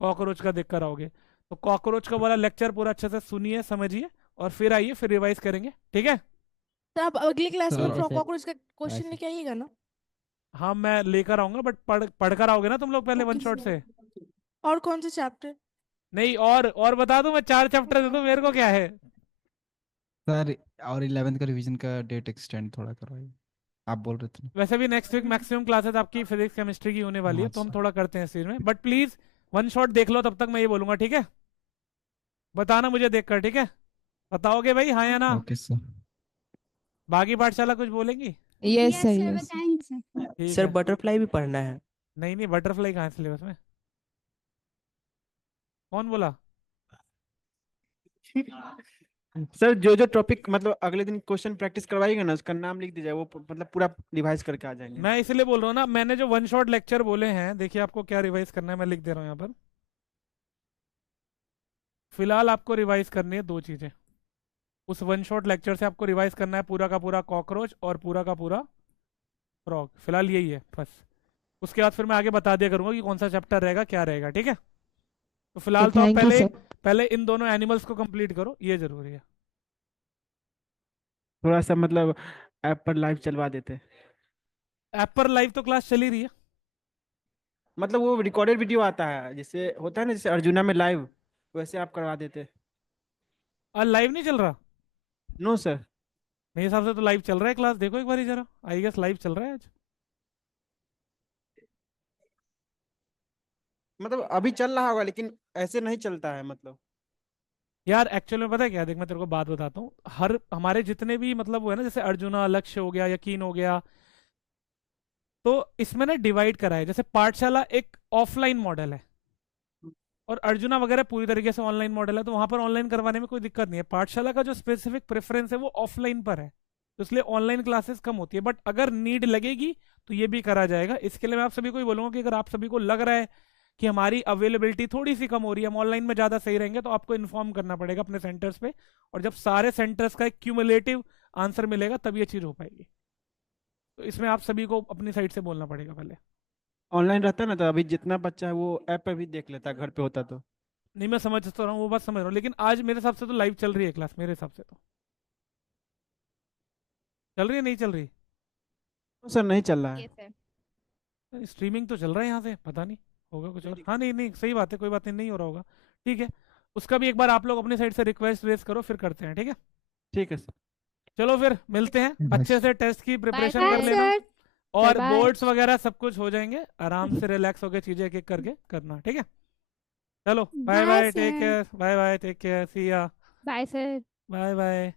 कॉकरोच का देख कर आओगे, तो कॉकरोच का वाला लेक्चर पूरा अच्छे से सुनिए समझिए, और फिर आइए, फिर रिवाइज करेंगे, ठीक है। तो आप अगली क्लास में सर ठीक है सर। कॉकरोच का क्वेश्चन ऐसे लेके आइएगा ना? हाँ मैं लेकर आऊंगा, बट पढ़ कर आओगे ना तुम लोग पहले वन ओके शॉट सर। से। और कौन से चैप्टर? नहीं और बता दूं, मैं 4 चैप्टर दे दूं, मेरे को क्या है। सर और 11th का रिवीजन का डेट एक्सटेंड थोड़ा करवाइए, आप बोल रहे थे ना। वैसे भी नेक्स्ट वीक मैक्सिमम क्लासेस आपकी फिजिक्स केमिस्ट्री की होने वाली है, हाँ तो हम सर। थोड़ा करते हैं इस चीज में, बट प्लीज वन शॉट देख लो, तब तक मैं ये बोलूंगा, ठीक है। बताना मुझे देखकर, ठीक है। बताओगे भाई हाँ या ना। Okay sir. बाकी पाठशाला कुछ बोलेंगी? Yes yes sir sir, yes. बताएंगे सर। ठीक सर है। बटरफ्लाई भी पढ़ना है। नहीं बटरफ्लाई कहाँ है सिलेबस में, कौन बोला? सर जो जो टॉपिक मतलब अगले दिन क्वेश्चन प्रैक्टिस करवाइएगा ना, उसका नाम लिख दीजिए, वो मतलब पूरा रिवाइज करके आ जाएंगे। मैं इसलिए बोल रहा हूँ ना, मैंने जो वन शॉट लेक्चर बोले हैं, देखिए आपको क्या रिवाइज करना है, मैं लिख दे रहा हूँ यहाँ पर। फिलहाल आपको रिवाइज करनी है 2 चीजें, उस वन शॉट लेक्चर से आपको रिवाइज करना है पूरा का पूरा कॉकरोच और पूरा का पूरा फ्रॉग, फिलहाल यही है बस। उसके बाद फिर मैं आगे बता दिया करूंगा कि कौन सा चैप्टर रहेगा क्या रहेगा, ठीक है। तो फिलहाल तो आप थैंक यू पहले सर। पहले इन दोनों एनिमल्स को कंप्लीट करो, ये जरूरी है। थोड़ा सा मतलब ऐप पर लाइव चलवा देते, ऐप पर लाइव तो क्लास चली रही है। मतलब वो रिकॉर्डेड वीडियो आता है, जैसे होता है ना, जैसे अर्जुना में लाइव, वैसे आप करवा देते। आज लाइव नहीं चल रहा? No sir. मेरे हिसाब से तो लाइव चल रहा है, क्लास देखो एक बार जरा, आई गेस लाइव चल रहा है आज। मतलब अभी चल रहा होगा, लेकिन ऐसे नहीं चलता है मतलब। यार एक्चुअल में पता है क्या, देख मैं तेरे को बात बताता हूँ, हर हमारे जितने भी मतलब वो है ना, जैसे अर्जुना, लक्ष्य हो गया, यकीन हो गया, तो इसमें ना डिवाइड करा है, जैसे पाठशाला एक ऑफलाइन मॉडल है, और अर्जुना वगैरह पूरी तरीके से ऑनलाइन मॉडल है, तो वहां पर ऑनलाइन करवाने में कोई दिक्कत नहीं है। पाठशाला का जो स्पेसिफिक प्रेफरेंस है वो ऑफलाइन पर है, तो इसलिए ऑनलाइन क्लासेस कम होती है, बट अगर नीड लगेगी तो ये भी करा जाएगा। इसके लिए मैं आप सभी को ही बोलूंगा कि अगर आप सभी को लग रहा है कि हमारी अवेलेबिलिटी थोड़ी सी कम हो रही है, हम ऑनलाइन में ज़्यादा सही रहेंगे, तो आपको इन्फॉर्म करना पड़ेगा अपने सेंटर्स पे, और जब सारे सेंटर्स का एक क्यूमुलेटिव आंसर मिलेगा तब ये चीज़ हो पाएगी। तो इसमें आप सभी को अपनी साइड से बोलना पड़ेगा पहले। ऑनलाइन रहता ना, तो अभी जितना बच्चा है वो ऐप पे भी देख लेता, घर पे होता तो। नहीं मैं समझ तो रहा हूँ, वो बात समझ रहा हूँ, लेकिन आज मेरे हिसाब से तो लाइव चल रही है क्लास, मेरे हिसाब से तो चल रही है, नहीं चल रही? सर नहीं चल रहा है। Yes sir. स्ट्रीमिंग तो चल रहा है यहाँ से, पता नहीं होगा कुछ और। हाँ नहीं सही बात है, कोई बात नहीं, नहीं हो रहा होगा, ठीक है। उसका भी एक बार आप लोग अपनी साइड से रिक्वेस्ट रेज करो, फिर करते हैं, ठीक है। ठीक है सर। चलो फिर मिलते हैं, अच्छे से टेस्ट की प्रिपरेशन बाय कर लेना, सर। और बाय। बोर्ड्स वगैरह सब कुछ हो जाएंगे, आराम से रिलैक्स होकर चीजें एक एक करके करना, ठीक है। चलो bye bye bye, take sir. Care, bye bye, take care, see ya, bye sir. Bye bye.